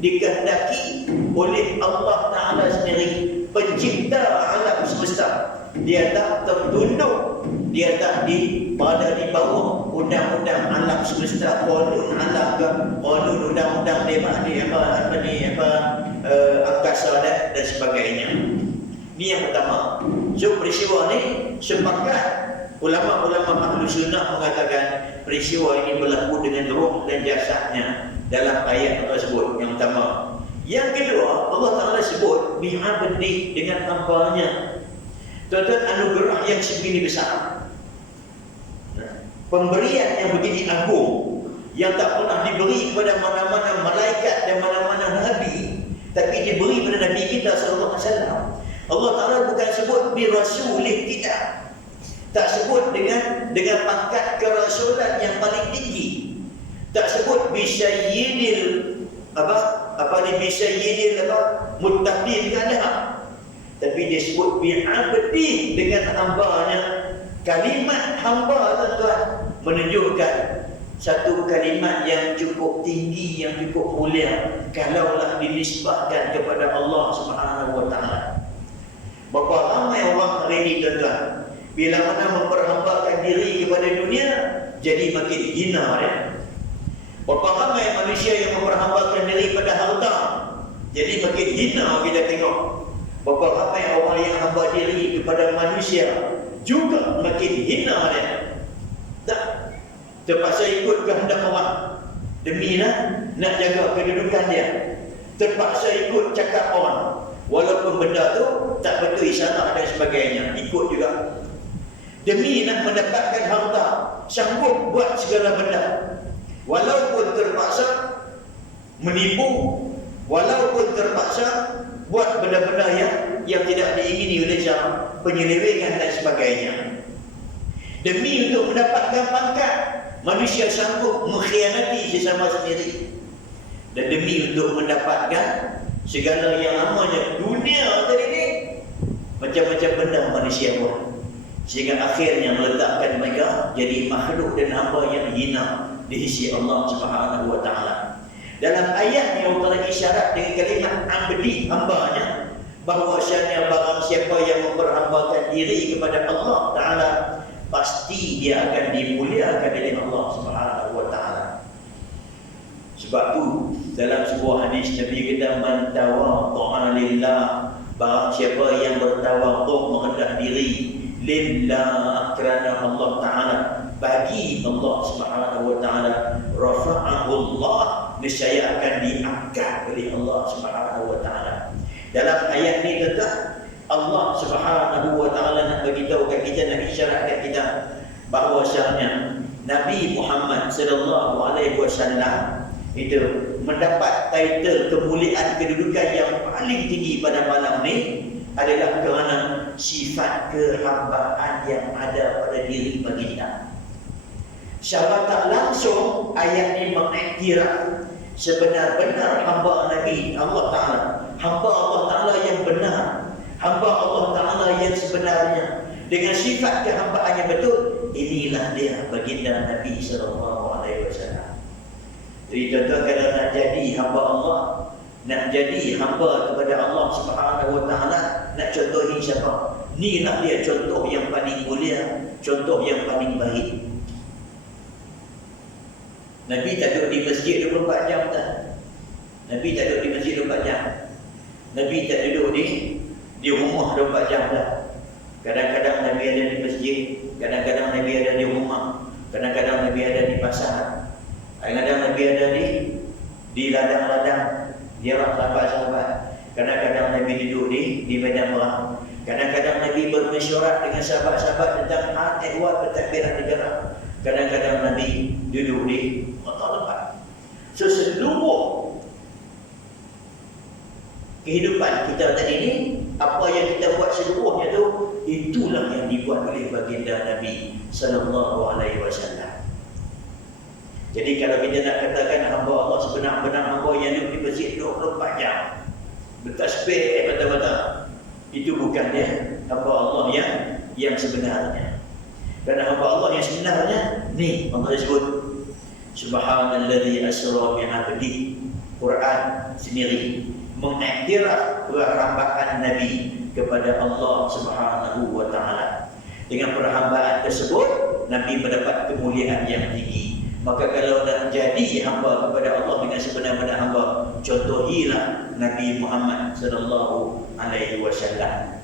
dikehendaki oleh Allah Ta'ala sendiri, pencipta alam semesta. Dia tak tertunduk, dia tak berada di bawah undang-undang alam semesta, qanun alam ke, qanun undang-undang angkasa dan sebagainya. Ini yang pertama. So peristiwa ni sepakat ulama-ulama ahli sunnah mengatakan peristiwa ini berlaku dengan roh dan jasadnya dalam ayat tersebut. Yang pertama. Yang kedua, Allah Ta'ala sebut bi'abdi, dengan hambanya. Tuan-tuan, anugerah yang segini besar, pemberian yang begini agung, yang tak pernah diberi kepada mana-mana malaikat dan mana-mana nabi, tapi diberi kepada Nabi kita sallallahu alaihi wasallam. Allah Ta'ala bukan sebut bi rasulih, tak sebut dengan pangkat kerasulan yang paling tinggi, tak sebut bi sayyidil bi sayyidil muttaqin, kan dah. Tapi dia sebut bi'abdi, dengan hambanya. Kalimat hamba tuan-tuan menunjukkan satu kalimat yang cukup tinggi, yang cukup mulia, kalaulah dinisbahkan kepada Allah Subhanahu wa Ta'ala. Berapa ramai orang hari ini tuan-tuan, bila mana memperhambakan diri kepada dunia, jadi makin hina ya. Berapa ramai manusia yang memperhambakan diri pada harta, jadi makin hina kita tengok. Berapa ramai orang yang hamba diri kepada manusia, juga makin hina dia. Tak terpaksa ikut kehendak orang demilah nak jaga kedudukan dia, terpaksa ikut cakap orang walaupun benda tu tak betul, salah dan sebagainya, ikut juga demi nak mendapatkan harta, sanggup buat segala benda, walaupun terpaksa menipu, walaupun terpaksa buat benda-benda yang tidak diingini oleh cara penyelewengan dan sebagainya. Demi untuk mendapatkan pangkat, manusia sanggup mengkhianati sesama sendiri. Dan demi untuk mendapatkan segala yang namanya dunia tadi ni, macam-macam benda manusia buat, sehingga akhirnya meletakkan mereka jadi makhluk dan hamba yang hina di sisi Allah Subhanahu wa Ta'ala. Dalam ayat ni Allah Ta'ala isyarat dengan kalimat abdi, hambanya, bahwasanya barang siapa yang memperhambakan diri kepada Allah Ta'ala, pasti dia akan dimuliakan oleh Allah Subhanahu wa Ta'ala. Sebab tu dalam sebuah hadis Nabi kata man tawadda'a lillah, barang siapa yang bertawaduk merendah diri lillah kerana Allah Taala, bagi Allah Subhanahu wa taala, rafa'ahu Allah, niscaya akan diangkat oleh Allah Subhanahu wa taala. Dalam ayat ni tetap Allah Subhanahu wa taala nak bagi tahu kat kita, nak isyarat kat kita bahawasanya Nabi Muhammad sallallahu alaihi wasallam itu mendapat title kemuliaan kedudukan yang paling tinggi pada malam ni adalah kerana sifat kehambaan yang ada pada diri baginda. Secara tak langsung ayat ini mengiktiraf sebenar-benar hamba Nabi Allah Ta'ala, hamba Allah Ta'ala yang benar, hamba Allah Ta'ala yang sebenarnya, dengan sifat kehambaan yang betul. Inilah dia baginda Nabi SAW. Jadi tuan-tuan, kalau nak jadi hamba Allah, nak jadi hamba kepada Allah Subhanahu wa taala, nak contohi siapa? Inilah dia contoh yang paling mulia, contoh yang paling baik. Nabi tak duduk di masjid 24 jam tak? Nabi tak duduk di masjid 24 jam. Nabi tak duduk di rumah 24 jam tak? Kadang-kadang Nabi ada di masjid, kadang-kadang Nabi ada di rumah, kadang-kadang Nabi ada di pasar, kadang-kadang Nabi ada di ladang-ladang, dia orang sahabat-sahabat. Kadang-kadang Nabi duduk di medan perang. Kadang-kadang Nabi bermesyuarat dengan sahabat-sahabat tentang hal ehwal pentadbiran negara. Kadang-kadang Nabi duduk di tempat. So seluruh kehidupan kita tadi ni, apa yang kita buat seluruhnya tu, itulah yang dibuat oleh baginda Nabi sallallahu alaihi wasallam. Jadi kalau kita nak katakan hamba Allah sebenar-benar hamba yang duduk di masjid 24 jam bertasbih betul-betul, itu bukan dia hamba Allah yang sebenarnya. Kerana hamba Allah yang sebenarnya ni Allah sebut subhanalladzi asra bi 'abdi. Quran sendiri mengiktiraf perhambaan Nabi kepada Allah Subhanahu wa taala. Dengan perhambaan tersebut Nabi mendapat kemuliaan yang tinggi. Maka kalau nak jadi hamba kepada Allah dengan sebenar-benar hamba, contohilah Nabi Muhammad sallallahu alaihi wasallam.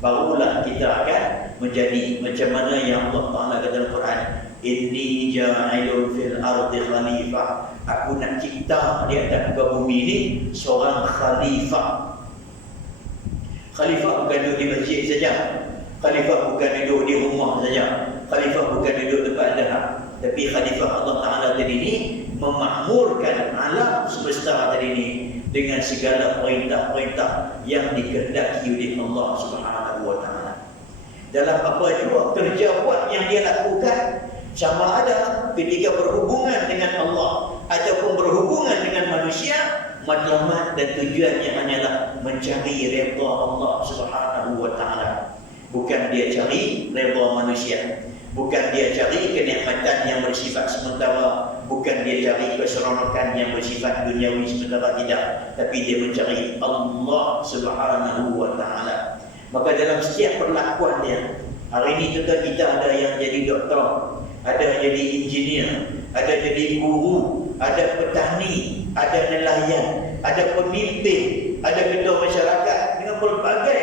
Barulah kita akan menjadi macam mana yang Allah Taala kata dalam Quran, inni ja'ilun fil ardi khalifah. Aku nak cipta di atas muka bumi ini seorang khalifah. Khalifah bukan duduk di masjid saja, khalifah bukan duduk di rumah saja, khalifah bukan duduk tempat dahak, tapi khalifah Allah Ta'ala tadi ini memakmurkan alam semesta tadi ini dengan segala perintah-perintah yang dikehendaki oleh Allah Subhanahu wa taala. Dalam apa jua kerja buat yang dia lakukan, sama ada ketika berhubungan dengan Allah ataupun berhubungan dengan manusia, matlamat dan tujuannya hanyalah mencari redha Allah Subhanahu wa taala. Bukan dia cari redha manusia, bukan dia cari kenikmatan yang bersifat sementara, bukan dia cari keseronokan yang bersifat duniawi sementara, tidak, tapi dia mencari Allah Subhanahu wa taala. Maka dalam setiap perlakuan dia, hari ini tuan-tuan, kita ada yang jadi doktor, ada yang jadi engineer, ada jadi guru, ada petani, ada nelayan, ada pemimpin, ada ketua masyarakat, dengan berbagai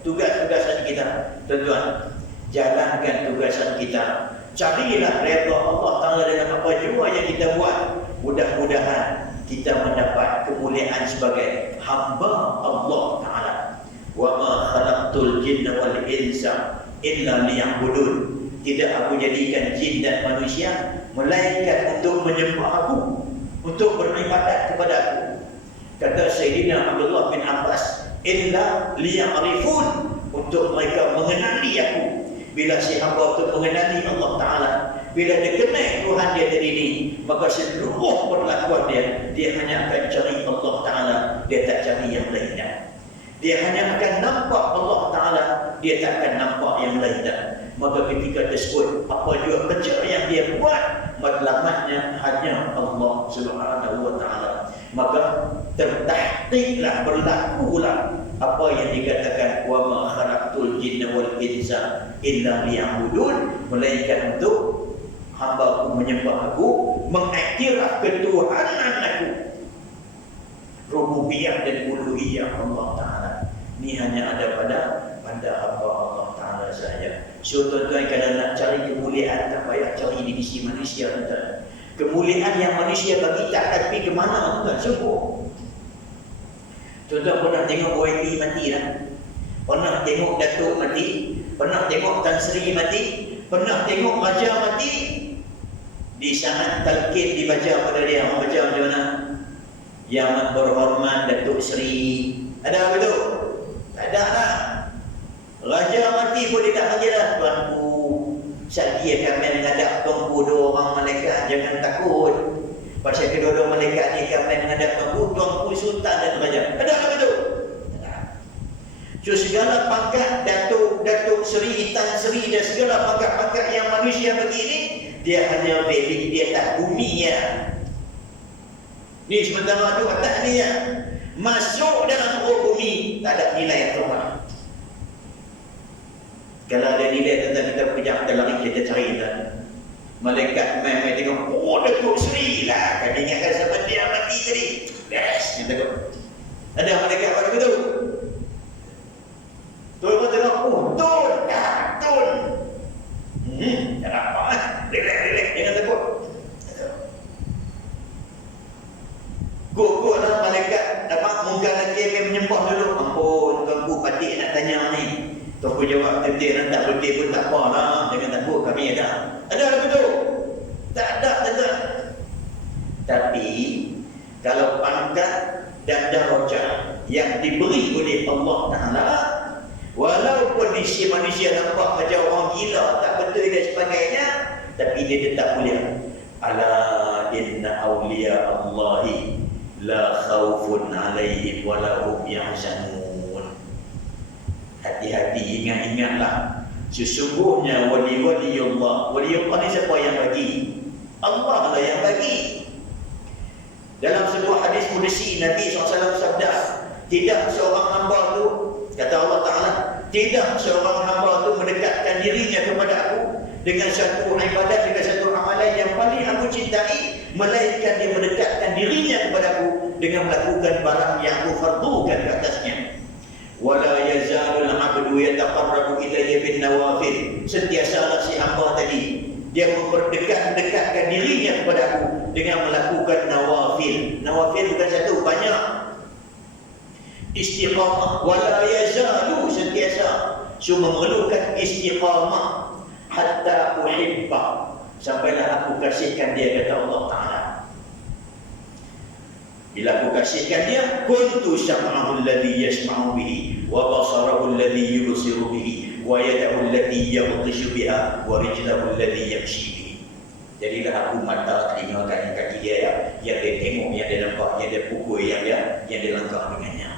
tugas-tugasan kita. Tuan-tuan, jalankan tugasan kita. Carilah redha Allah Ta'ala dengan apa jua yang kita buat. Mudah-mudahan kita mendapat kemuliaan sebagai hamba Allah Ta'ala. Wa ma khalaqtul jinna wal insa illa liya'budun. Tidak aku jadikan jin dan manusia melainkan untuk menyembah aku, untuk beribadat kepada aku. Kata Sayyidina Abdullah bin Abbas, illa liya'rifun, untuk mereka mengenali aku. Bila si hamba itu mengenali Allah Ta'ala, bila dia kenal Tuhan dia tadi ini, maka seluruh perlakuan dia hanya akan cari Allah Ta'ala, dia tak cari yang lain dah. Dia hanya akan nampak Allah Ta'ala, dia tak akan nampak yang lain dah. Maka ketika tersebut, apa juga kerja yang dia buat, matlamatnya hanya Allah Subhanahu wa taala. Maka tertahqiqlah, berlakulah apa yang dikatakan wa ma khalaqtul jinna wal insa illa liya'budun, melainkan untuk hamba aku menyembah aku, mengiktiraf ketuhanan aku. rububiyah dan uluhiyah Allah Ta'ala. Ini hanya ada pada hamba Allah Ta'ala saja. So tuan-tuan, kalau nak cari kemuliaan, tak payah cari di sisi manusia, tuan-tuan. Kemuliaan yang manusia bagi tak akan pergi ke mana, tuan-tuan. Sungguh. Tuan-tuan pernah tengok OIP mati tak? Pernah tengok Datuk mati? Pernah tengok Tan Sri mati? Pernah tengok Raja mati? Di saat talqin dibaca pada dia, orang baca macam mana? Yang berhormat Datuk Sri. Ada apa tu? Tak ada lah. Raja mati pun dia tak panggil lah, tuanku. Saat dia kami menghadap tuanku dua orang malaikat, jangan takut. Pasal kedua-dua malaikat ni kami menghadap tuanku Sultan dan Raja. Ada apa tu? So segala pangkat Datuk Seri, Tan Sri dan segala pangkat-pangkat yang manusia begini, dia hanya valid, dia tak bumi ya. Ni sementara tu atas ni ya. Masuk dalam bumi, tak ada nilai yang terbaik. Kalau ada nilai, tentang kita kejap, kita lari, kita cari kan. Malaikat main tengok, oh Datuk Seri lah, kami ingatkan sampai dia mati tadi. Best, kita tengok. Ada malaikat pada begitu. Tuan pun tengok, oh Tun, Tun. Tak apa lah, relax, jangan takut. Go lah malaikat, dapat muka lagi menyembah dulu. Ampun, tuanku patik nak tanya ni. Tuanku jawab, tentu tak boleh pun tak apa lah, jangan takut, kami ada. Ada apa tu? Tak ada, tuan-tuan. Tapi, kalau pangkat dan darjah yang diberi oleh Allah Ta'ala, walaupun manusia nampak macam orang gila, tak betul dan sebagainya, tapi dia tetap mulia. Ala inna awliya Allahi la khawfun alaihim wa la hum yahzanun. Hati-hati, ingat-ingatlah. Sesungguhnya wali-wali Allah ni siapa yang bagi? Allah lah yang bagi. Dalam sebuah hadis qudsi Nabi SAW sabda, tidak seorang hamba tu, kata Allah Ta'ala, tidak seorang hamba tu mendekatkan dirinya kepada aku dengan satu ibadat, dengan satu amalan yang paling aku cintai, melainkan dia mendekatkan dirinya kepada aku dengan melakukan barang yang aku fardukan ke atasnya. Wala yazalul abdu yataqarrabu ilayya bin nawafil. Sentiasalah si hamba tadi, dia memperdekatkan dirinya kepada aku dengan melakukan nawafil. Nawafil bukan satu, banyak. Istiqamah. Wala yazalu, sentiasa. So memerlukan istiqamah. Hatta uhibba, sampailah aku kasihkan dia, kata Allah Ta'ala. Bila aku kasihkan dia, kuntu sam'ahu alladhi yasma'u bihi, wa basarahu alladhi yubsiru bihi, wa yadahu allati yabtishu biha, wa rijlahu alladhi yamshi bihi. Jadilah aku mata, telinga, kaki dia ya, yang dia tengok, yang dia nampak, yang dia pukul, yang dia langkah dengannya.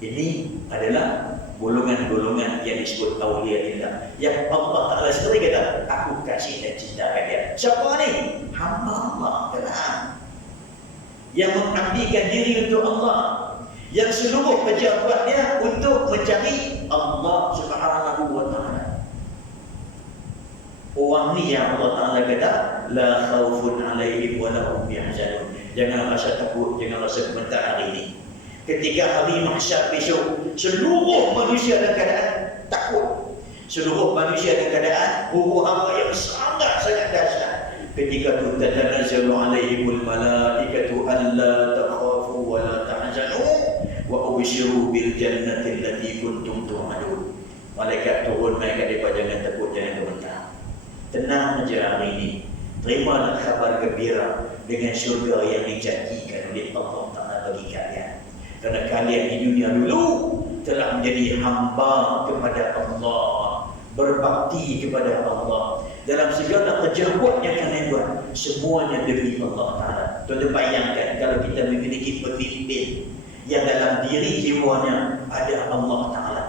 Ini adalah golongan-golongan yang disebut awliyaillah, yang Allah Ta'ala sendiri kata, aku kasih dan cintakan dia. Siapa ni? Hamba Allah, tenang, yang mengabdikan diri untuk Allah, yang seluruh kerja buatnya untuk mencari Allah Subhanahu wa Ta'ala. Orang ni yang Allah Ta'ala kata, la khawfun alaihim wa la hum yahzanun. Jangan rasa takut, jangan rasa gemetar hari ini. Ketika hari mahsyar besok, seluruh manusia dalam keadaan takut. Seluruh manusia dalam keadaan huru-hara yang sangat-sangat dahsyat. Ketika itu tatanazzalu alaihimul malaikatu alla takhafu wa la tahzanu wa ubshiru bil jannati allati kuntum tu'adun. Malaikat turun, mereka depa jangan takut, jangan gemetar. Tenang saja hari ini. Terimalah khabar gembira dengan syurga yang dijanjikan oleh Allah Ta'ala bagi kalian. Kerana kalian di dunia dulu telah menjadi hamba kepada Allah, berbakti kepada Allah. Dalam segala kerja buat yang kalian buat, semuanya demi Allah Ta'ala. Tuan-tuan bayangkan kalau kita memiliki pemimpin yang dalam diri jiwanya ada Allah Ta'ala,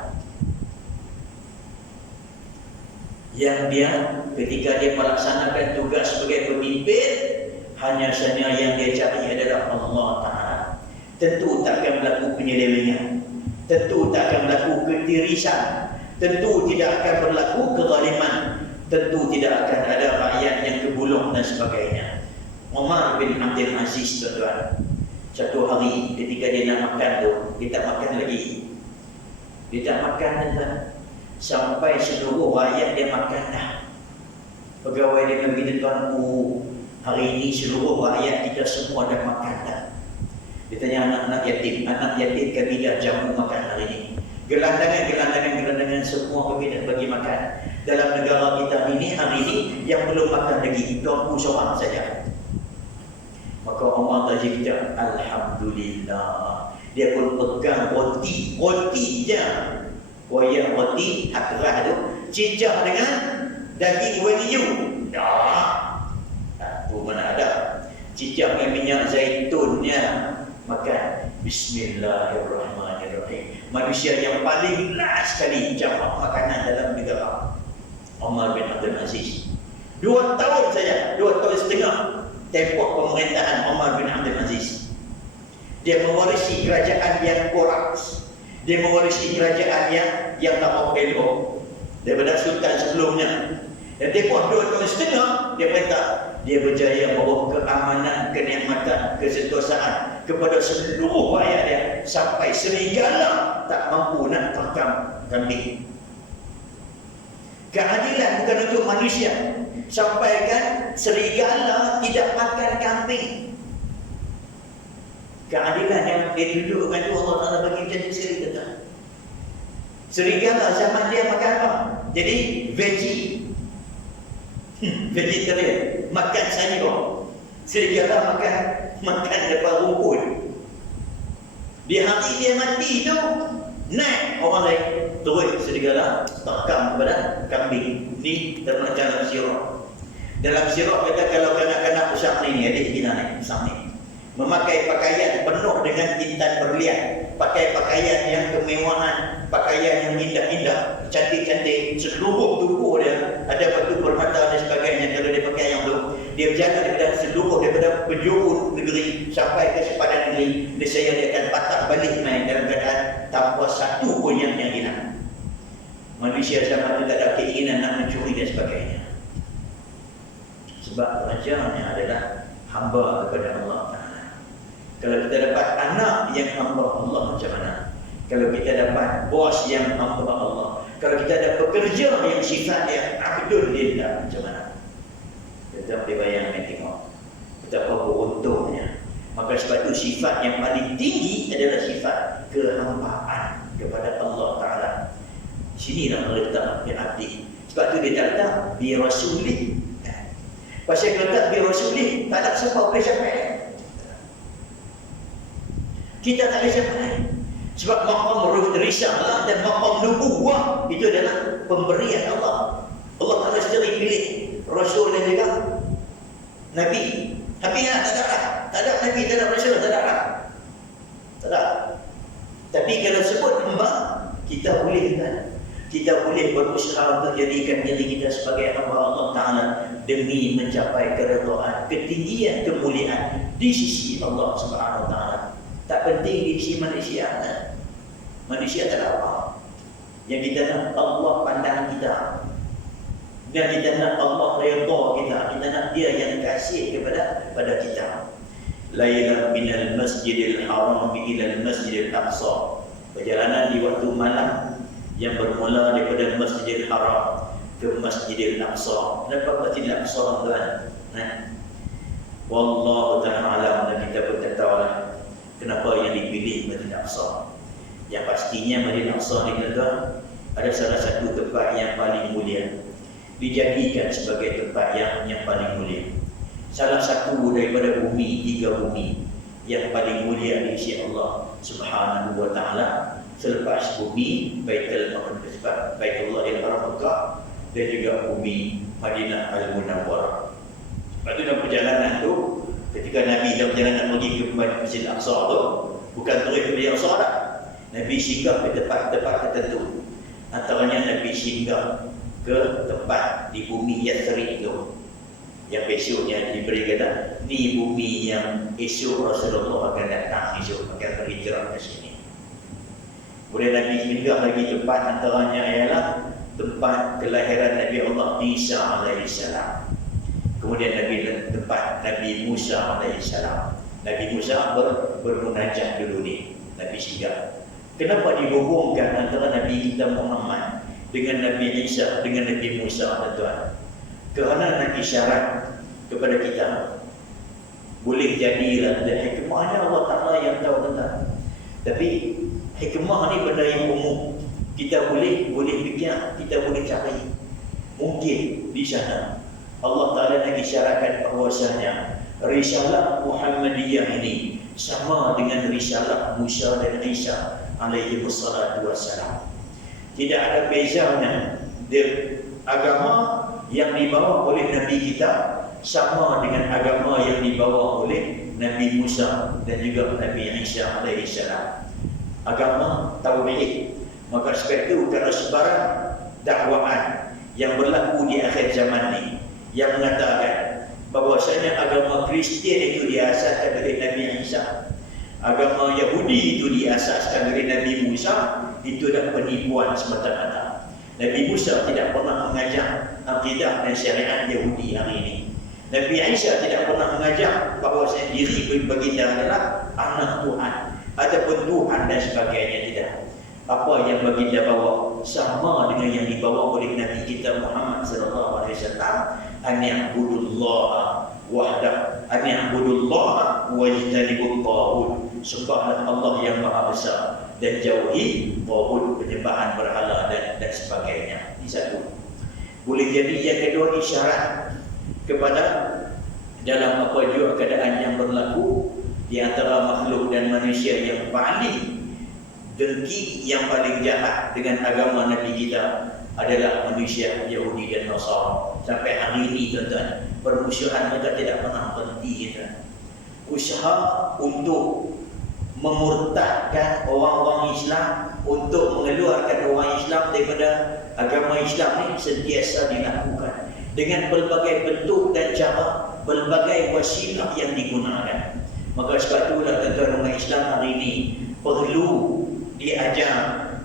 yang dia ketika dia melaksanakan tugas sebagai pemimpin, hanya saja yang dia cari adalah Allah Ta'ala. Tentu tak akan berlaku penyelewengan, tentu tak akan berlaku ketirisan, tentu tidak akan berlaku kezaliman, tentu tidak akan ada rakyat yang kebulung dan sebagainya. Umar bin Abdul Aziz, tuan-tuan, Satu hari ketika dia nak makan tu, dia tak makan lagi. Dia tak makan dah. Sampai seluruh rakyat dia makan dah. Pegawai dia bilang kita, tuan, hari ini seluruh rakyat kita semua dah makan dah. Dia tanya anak-anak yatim kami dah jamu makan hari ini. Gelandangan semua kami dah bagi makan. Dalam negara kita ini hari ini yang belum makan lagi tuanku seorang saja. Maka Umar tadi kita, alhamdulillah. Dia pun pegang roti je. Koyak roti hakrah tu, cicah dengan daging wagyu. Tu mana ada. Cicah dengan minyak zaitunnya. Makan. Bismillahirrahmanirrahim. Manusia yang paling last sekali jamak makanan dalam negara, Umar bin Abdul Aziz. 2 tahun saja, 2 tahun setengah tempoh pemerintahan Umar bin Abdul Aziz. Dia mewarisi kerajaan yang korup. Dia mewarisi kerajaan yang tak elok daripada sultan sebelumnya. Dan tempoh 2 tahun setengah dia perintah, dia berjaya membawa keamanan, kenikmatan, kesentosaan kepada seluruh rakyat dia, sampai serigala tak mampu nak tangkap kambing. Keadilan bukan untuk manusia, sampaikan serigala tidak makan kambing. Keadilan yang dia dudukkan itu Allah Ta'ala bagi macam ni sekali kata. Serigala zaman dia makan apa? Jadi vegetarian, makan sayur. Serigala makan depan rumput. Di hari dia mati tu, naik orang lain turun serigala takam kepada kambing. Ni termasuk dalam sirah. Dalam sirah kata kalau kanak-kanak besar ni, adik kita ni besar ni, memakai pakaian penuh dengan intan berlian, pakai pakaian yang kemewahan, pakaian yang indah-indah, cantik-cantik, seluruh tubuh dia ada batu permata dan sebagainya. Kalau dia pakai yang tu, dia berjalan daripada penjuru negeri sampai ke sepadan negeri, nescaya dia akan patah balik main dalam keadaan tanpa satu pun yang hilang. Manusia zaman itu tak ada keinginan nak mencuri dan sebagainya, sebab rajanya adalah hamba kepada Allah Ta'ala. Kalau kita dapat anak yang hamba Allah, macam mana? Kalau kita dapat bos yang hamba Allah, kalau kita ada pekerja yang sifatnya abdul lillah, macam mana? Kita boleh bayangkan, tengok betapa beruntungnya. Maka sebab itu sifat yang paling tinggi adalah sifat kehambaan kepada Allah Ta'ala. Sinilah letak bi abdi. Sebab tu dia tak letak bi rasulih. Pasal kalau letak bi rasulih, tak ada siapa boleh sampai. Kita tak boleh sampai. Sebab maqam risalah dan maqam nubuwah itu adalah pemberian Allah. Allah Ta'ala sendiri pilih Rasul dan juga Nabi. Tapi tak ada Nabi, tak ada Rasul, tak ada. Tak ada. Tapi kalau sebut hamba, kita boleh kan? Kita boleh berusaha untuk jadikan diri kita sebagai hamba Allah Ta'ala demi mencapai keredaan, ketinggian, kemuliaan di sisi Allah Subhanahu Wa Ta'ala. Tak penting di sisi manusia. Manusia tak ada apa. Yang kita nak Allah pandang kita. Dan kita nak Allah redha kita. Kita nak dia yang kasih kepada kita. Lailan minal masjidil haram ila masjidil aqsa. Perjalanan di waktu malam yang bermula daripada Masjidil Haram ke Masjidil Aqsa. Kenapa Masjidil Aqsa, tuan? Wallahu ta'ala alam, dan kita pun tak tahulah kenapa yang dipilih Masjidil Aqsa. Yang pastinya Masjidil Aqsa ni, tuan, ada salah satu tempat yang paling mulia, dijadikan sebagai tempat yang paling mulia. Salah satu daripada bumi, 3 bumi yang paling mulia di sisi Allah Subhanahu Wa Ta'ala selepas bumi Baitul Maqdis, Baitullah Al-Haram Mekah, dan juga bumi Madinah Al-Munawwarah. Lepas tu dalam perjalanan tu, ketika Nabi dalam perjalanan pergi ke Masjid Al-Aqsa tu, bukan turun ke Masjid Al-Aqsa dah. Nabi singgah ke tempat-tempat tertentu. Antaranya Nabi singgah ke tempat di bumi Yathrib tu, yang besoknya diberi kata, ni bumi yang esok Rasulullah akan datang, esok akan berhijrah ke sini. Kemudian Nabi singgah lagi tempat, antaranya ialah tempat kelahiran Nabi Allah Isa alaihissalam. Kemudian tempat Nabi Musa alaihissalam. Nabi Musa bermunajat dulu ni, Nabi singgah. Kenapa dihubungkan antara Nabi kita Muhammad dengan Nabi Isa, dengan Nabi Musa, tuan? Kerana nak isyarat kepada kita. Boleh jadilah ada hikmahnya, Allah Ta'ala yang tahu tentang. Tapi hikmah ni benda yang umum. Kita boleh fikir, kita boleh cari. Mungkin di sana Allah Ta'ala nak isyaratkan bahawasanya risalah Muhammadiyah ini sama dengan risalah Musa dan Isa alaihi wassalatu wassalam. Tidak ada bezanya. Agama yang dibawa oleh Nabi kita sama dengan agama yang dibawa oleh Nabi Musa dan juga Nabi Isa alaihi salam. Agama tauhid. Maka sebab itu kalau sebarang dakwaan yang berlaku di akhir zaman ni yang mengatakan bahwasanya agama Kristian itu diasaskan oleh Nabi Isa, agama Yahudi itu diasaskan oleh Nabi Musa, itu adalah penipuan semata-mata. Nabi Musa tidak pernah mengajar akidah dan syariat Yahudi hari ini. Nabi Isa tidak pernah mengajar bahawa diri baginda adalah anak Tuhan ataupun Tuhan dan sebagainya, tidak. Apa yang baginda bawa sama dengan yang dibawa oleh Nabi kita Muhammad sallallahu alaihi wasallam, an ya'budullaha wahdahu, an ya'budullaha wajtanibut taghut. Sembahlah Allah yang Maha Besar dan jauhi taghut, penyembahan berhala dan sebagainya. Ini satu. Boleh jadi yang kedua isyarat kepada dalam apa jua keadaan yang berlaku di antara makhluk dan manusia yang paling dengki, yang paling jahat dengan agama Nabi kita adalah manusia Yahudi dan Nasara. Sampai hari ini tuan-tuan, permusuhan mereka tidak pernah berhenti. Usaha untuk memurtadkan orang-orang Islam, untuk mengeluarkan orang Islam daripada agama Islam ini sentiasa dilakukan dengan berbagai bentuk dan cara, berbagai wasilah yang digunakan. Maka sebab itulah tuan-tuan umat Islam hari ini perlu diajar,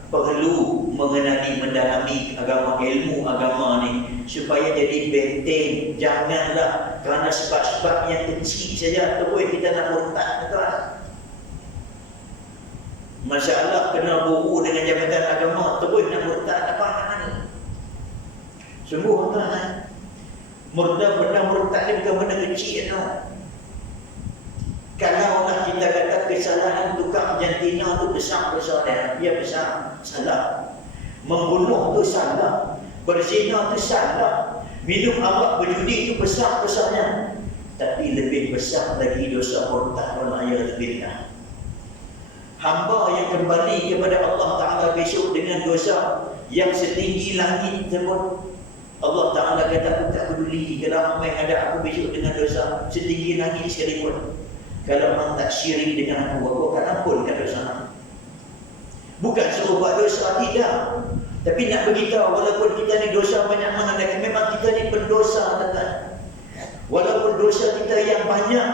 perlu mengenali, mendalami agama, ilmu agama ni supaya jadi benteng. Janganlah kerana sebab-sebab yang kecil saja terus kita nak murtad, tuan. Masalah kena buru dengan jabatan agama terus nak murtad, apa maknanya? Sungguh tuan. Benda murtad ni bukan benda kecil, tuan. Kalaulah kita kata kesalahan tukang jantina tu besar dia, dia besar, salah. Membunuh tu salah, berzina tu salah, minum arak berjudi tu besar-besarnya. Tapi lebih besar lagi dosa murtad wal a'yadu billah. Hamba yang kembali kepada Allah Ta'ala besok dengan dosa yang setinggi langit tersebut, Allah Ta'ala kata aku tak peduli kalau ramai ada aku besok dengan dosa setinggi langit sekalipun. Kalau orang tak syirik dengan aku akan ampunkan dosa. Bukan suruh buat dosa, tidak. Tapi nak beritahu walaupun kita ni dosa banyak mana, memang kita ni pendosa, tuan. Walaupun dosa kita yang banyak,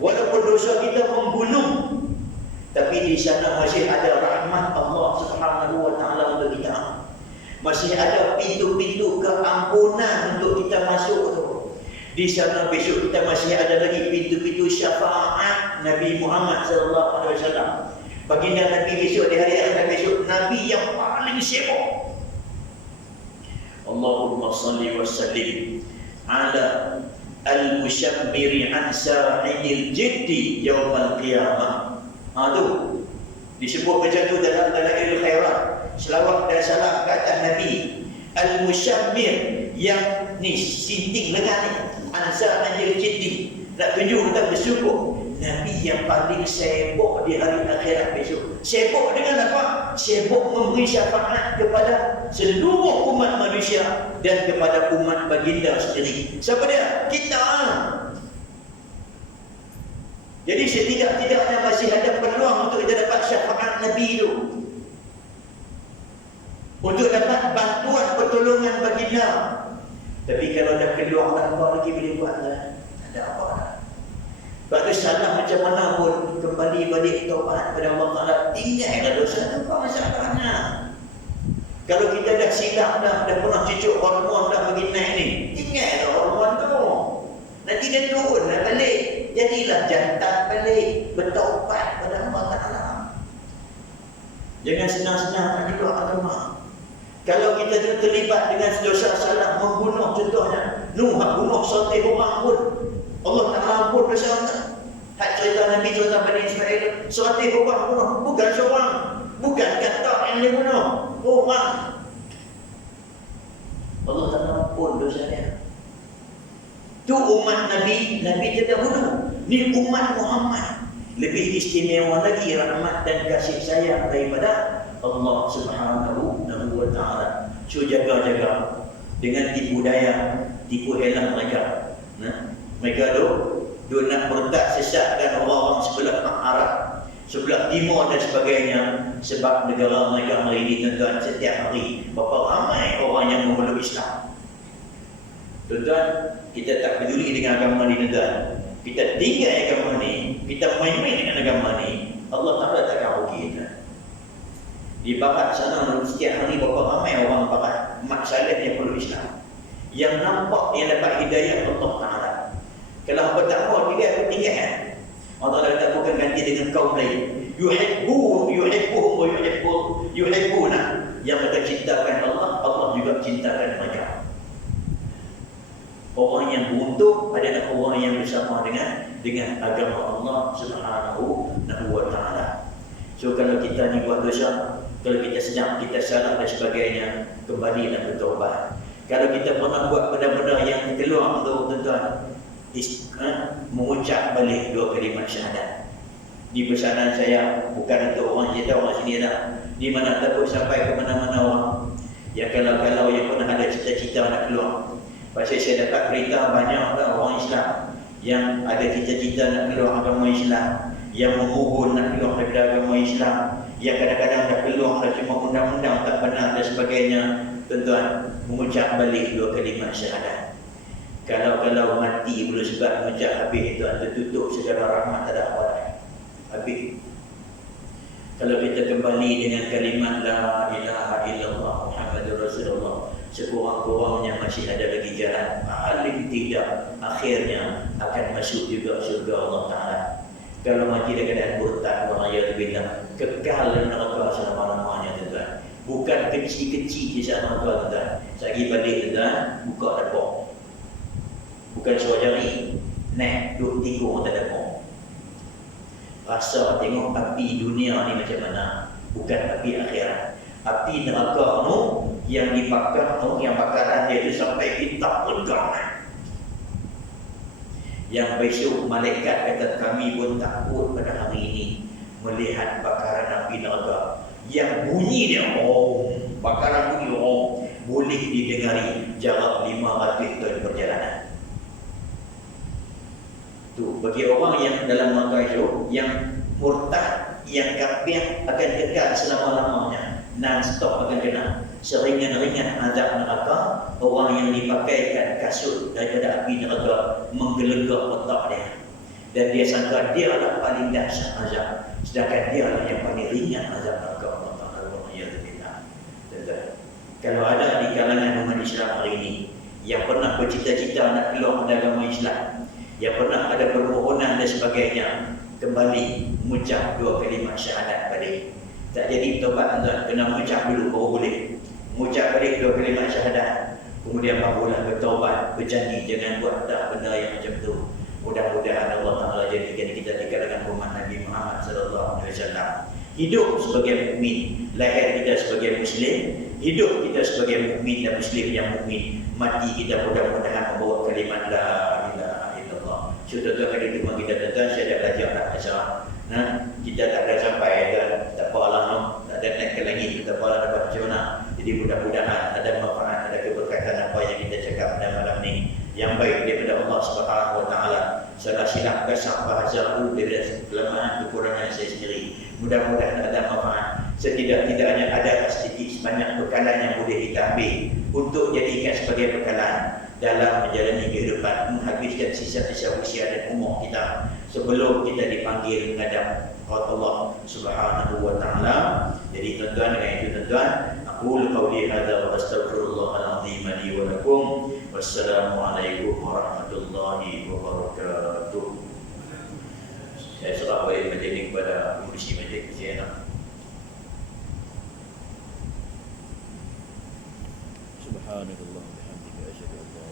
walaupun dosa kita membunuh, tapi di sana masih ada rahmat Allah Subhanahu wa Ta'ala untuk kita. Masih ada pintu-pintu keampunan untuk kita masuk tu. Di sana besok kita masih ada lagi pintu-pintu syafaat Nabi Muhammad sallallahu alaihi wasallam. Baginda Nabi besok di hari akhirat besok, Nabi yang paling sibuk. Allahumma salli wa sallim ala al-musyammiri an sa'idil jiddi yaumal qiyamah. Tu disebut macam tu dalam Dalailul Khairat. Selawat dan salam ke atas Nabi al-musyammir, yang ni sinting lengan ni, ansar anjil jiddi, nak tunjuk kita bersyukur. Nabi yang paling sibuk di hari akhirat besok. Sibuk dengan apa? Sibuk memberi syafaat kepada seluruh umat manusia dan kepada umat baginda sendiri. Siapa dia? Kita. Jadi setidak-tidaknya masih ada peluang untuk kita dapat syafaat Nabi itu, untuk dapat bantuan pertolongan baginda. Tapi kalau dah keluar tak apa lagi boleh buat lah. Tak ada apa lah. Sebab tu salah macam mana pun kembali balik taubat kepada Allah Ta'ala, tinggalkan dosa tu, apa masalahnya? Kalau kita dah silap dah pernah cucuk hormon dah bagi naik ni, tinggalkan hormon tu. Nanti dia turun lah balik, jadilah jantan balik. bertaubat pada Allah Ta'ala. Jangan senang-senang nak keluar agama. Kalau kita terlibat dengan dosa salah membunuh, contohnya Nuh bunuh 100 orang pun Allah Ta'ala ampun dosa orang. Hak cerita Nabi, cerita Bani Israel, 100 orang bunuh, bukan seorang, bukan kata yang dia bunuh, orang. Allah Ta'ala ampun dosanya. Tu umat Nabi, Nabi tidak bunuh. Ni umat Muhammad, lebih istimewa lagi rahmat dan kasih sayang daripada Allah Subhanahu wa Ta'ala. So jaga-jaga dengan tipu daya, tipu helah mereka. Mereka tu nak murtad sesatkan orang-orang sebelah Arab, sebelah timur dan sebagainya. Sebab negara mereka hari ini, tuan-tuan, setiap hari berapa ramai orang yang memeluk Islam. Tuan-tuan, kita tak peduli dengan agama ni, tuan-tuan. Kita tinggal agama ni, kita main-main dengan agama ni, Allah Ta'ala takkan rugi kita. Di barat sana, setiap hari berapa ramai orang barat, mak salih yang peluk Islam, yang nampak yang dapat hidayah Allah Ta'ala. Kalau apa tak mau, tinggal. Allah Ta'ala kata bukan ganti dengan kaum lain. Yuhibbuhum wa yuhibbuna. Yang mereka cintakan Allah, Allah juga cintakan mereka. Orang yang beruntung adalah orang yang bersama dengan agama Allah Subhanahu wa Ta'ala. So kalau kita ni buat dosa, kalau kita sedang kita salah dan sebagainya, kembali dan bertaubat. Kalau kita pernah buat benda-benda yang keluar untuk tuan-tuan, mengucap balik 2 kalimat syahadat. Di pesanan saya bukan untuk orang cerita orang sini dah. Di mana takut sampai ke mana-mana orang. Ya kalau yang pernah ada cita-cita nak keluar. Pasal saya dapat berita banyak orang Islam yang ada cita-cita nak keluar agama Islam, yang memohon nak keluar daripada agama Islam, yang kadang-kadang dah keluar dah cuma undang-undang tak benar dan sebagainya. Tuan-tuan, mengucap balik 2 kalimat syahadat. Kalau mati boleh sebab mengucap habis itu tertutup segala rahmat, tak ada apa dah. Habis. Kalau kita kembali dengan kalimat la ilaha illallah Muhammadur Rasulullah, sekurang-kurangnya masih ada lagi jalan. Paling tidak akhirnya akan masuk juga surga Allah Ta'ala. Kalau mati dalam keadaan murtad, waliyadzubillah, kekal dalam neraka selama-lamanya, tuan-tuan. Bukan kecil-kecil di sana, tuan-tuan. Sagi balik, tuan, buka dapur. Bukan suara jari, naik, duduk tikung tak ada pun. Rasa tengok api dunia ni macam mana, bukan api akhirat. Api neraka tu yang dibakar tu, yang bakaran dia tu sampai hitam pegang. Yang besok malaikat kata kami pun takut pada hari ini melihat bakaran api neraka. Yang bunyi dia, bakaran bunyi, boleh didengari jarak 500 tahun perjalanan. Bagi orang yang dalam neraka itu, yang murtad, yang kafir akan kekal selama-lamanya, non-stop akan kena seringan-ringan azab neraka. Orang yang dipakaikan kasut daripada api neraka menggelegak otak dia, dan dia sangka dia lah paling dahsyat azab, sedangkan dia lah yang paling ringan azab neraka. Kalau ada di kalangan umat Islam hari ini yang pernah bercita-cita nak keluar dari agama Islam, yang pernah ada permohonan dan sebagainya, kembali mengucap 2 kalimat syahadat balik. Tak jadi taubat, tuan, kena mengucap dulu baru boleh. Mengucap balik 2 kalimat syahadat, kemudian barulah bertaubat, berjanji jangan buat dah benda yang macam tu. Mudah-mudahan Allah Ta'ala jadikan kita di kalangan umat Nabi Muhammad sallallahu alaihi wasallam. Hidup sebagai mukmin, lahir kita sebagai muslim, hidup kita sebagai mukmin dan muslim yang mukmin, mati kita mudah-mudahan membawa kalimat la ilaha illallah. Tuan-tuan kali itu kita tuan-tuan, saya dah belajar dah masalah. Kita tak ada sampai dan tak apalah, tak ada naik ke langit, tak apalah dapat macam mana. Jadi mudah-mudahan ada manfaat, ada keberkatan apa yang kita cakap pada malam ni yang baik daripada Allah Subhanahu wa Ta'ala. Salah silap kasar bahasa daripada kelemahan kekurangan saya sendiri. Mudah-mudahan ada manfaat. Setidak-tidaknya ada sedikit sebanyak bekalan yang boleh kita ambil untuk jadikan sebagai bekalan dalam menjalani kehidupan, menghabiskan sisa-sisa usia dan umur kita sebelum kita dipanggil menghadap Allah Subhanahu wa Ta'ala. Jadi tuan-tuan, dengan itu tuan-tuan, aqulu qawli hadza wa astaghfirullahal azim li wa lakum. Wassalamualaikum warahmatullahi wabarakatuh. Saya serah balik majlis ini kepada pengurusi majlis Siena. Subhanallah bihamdika asyhadu an la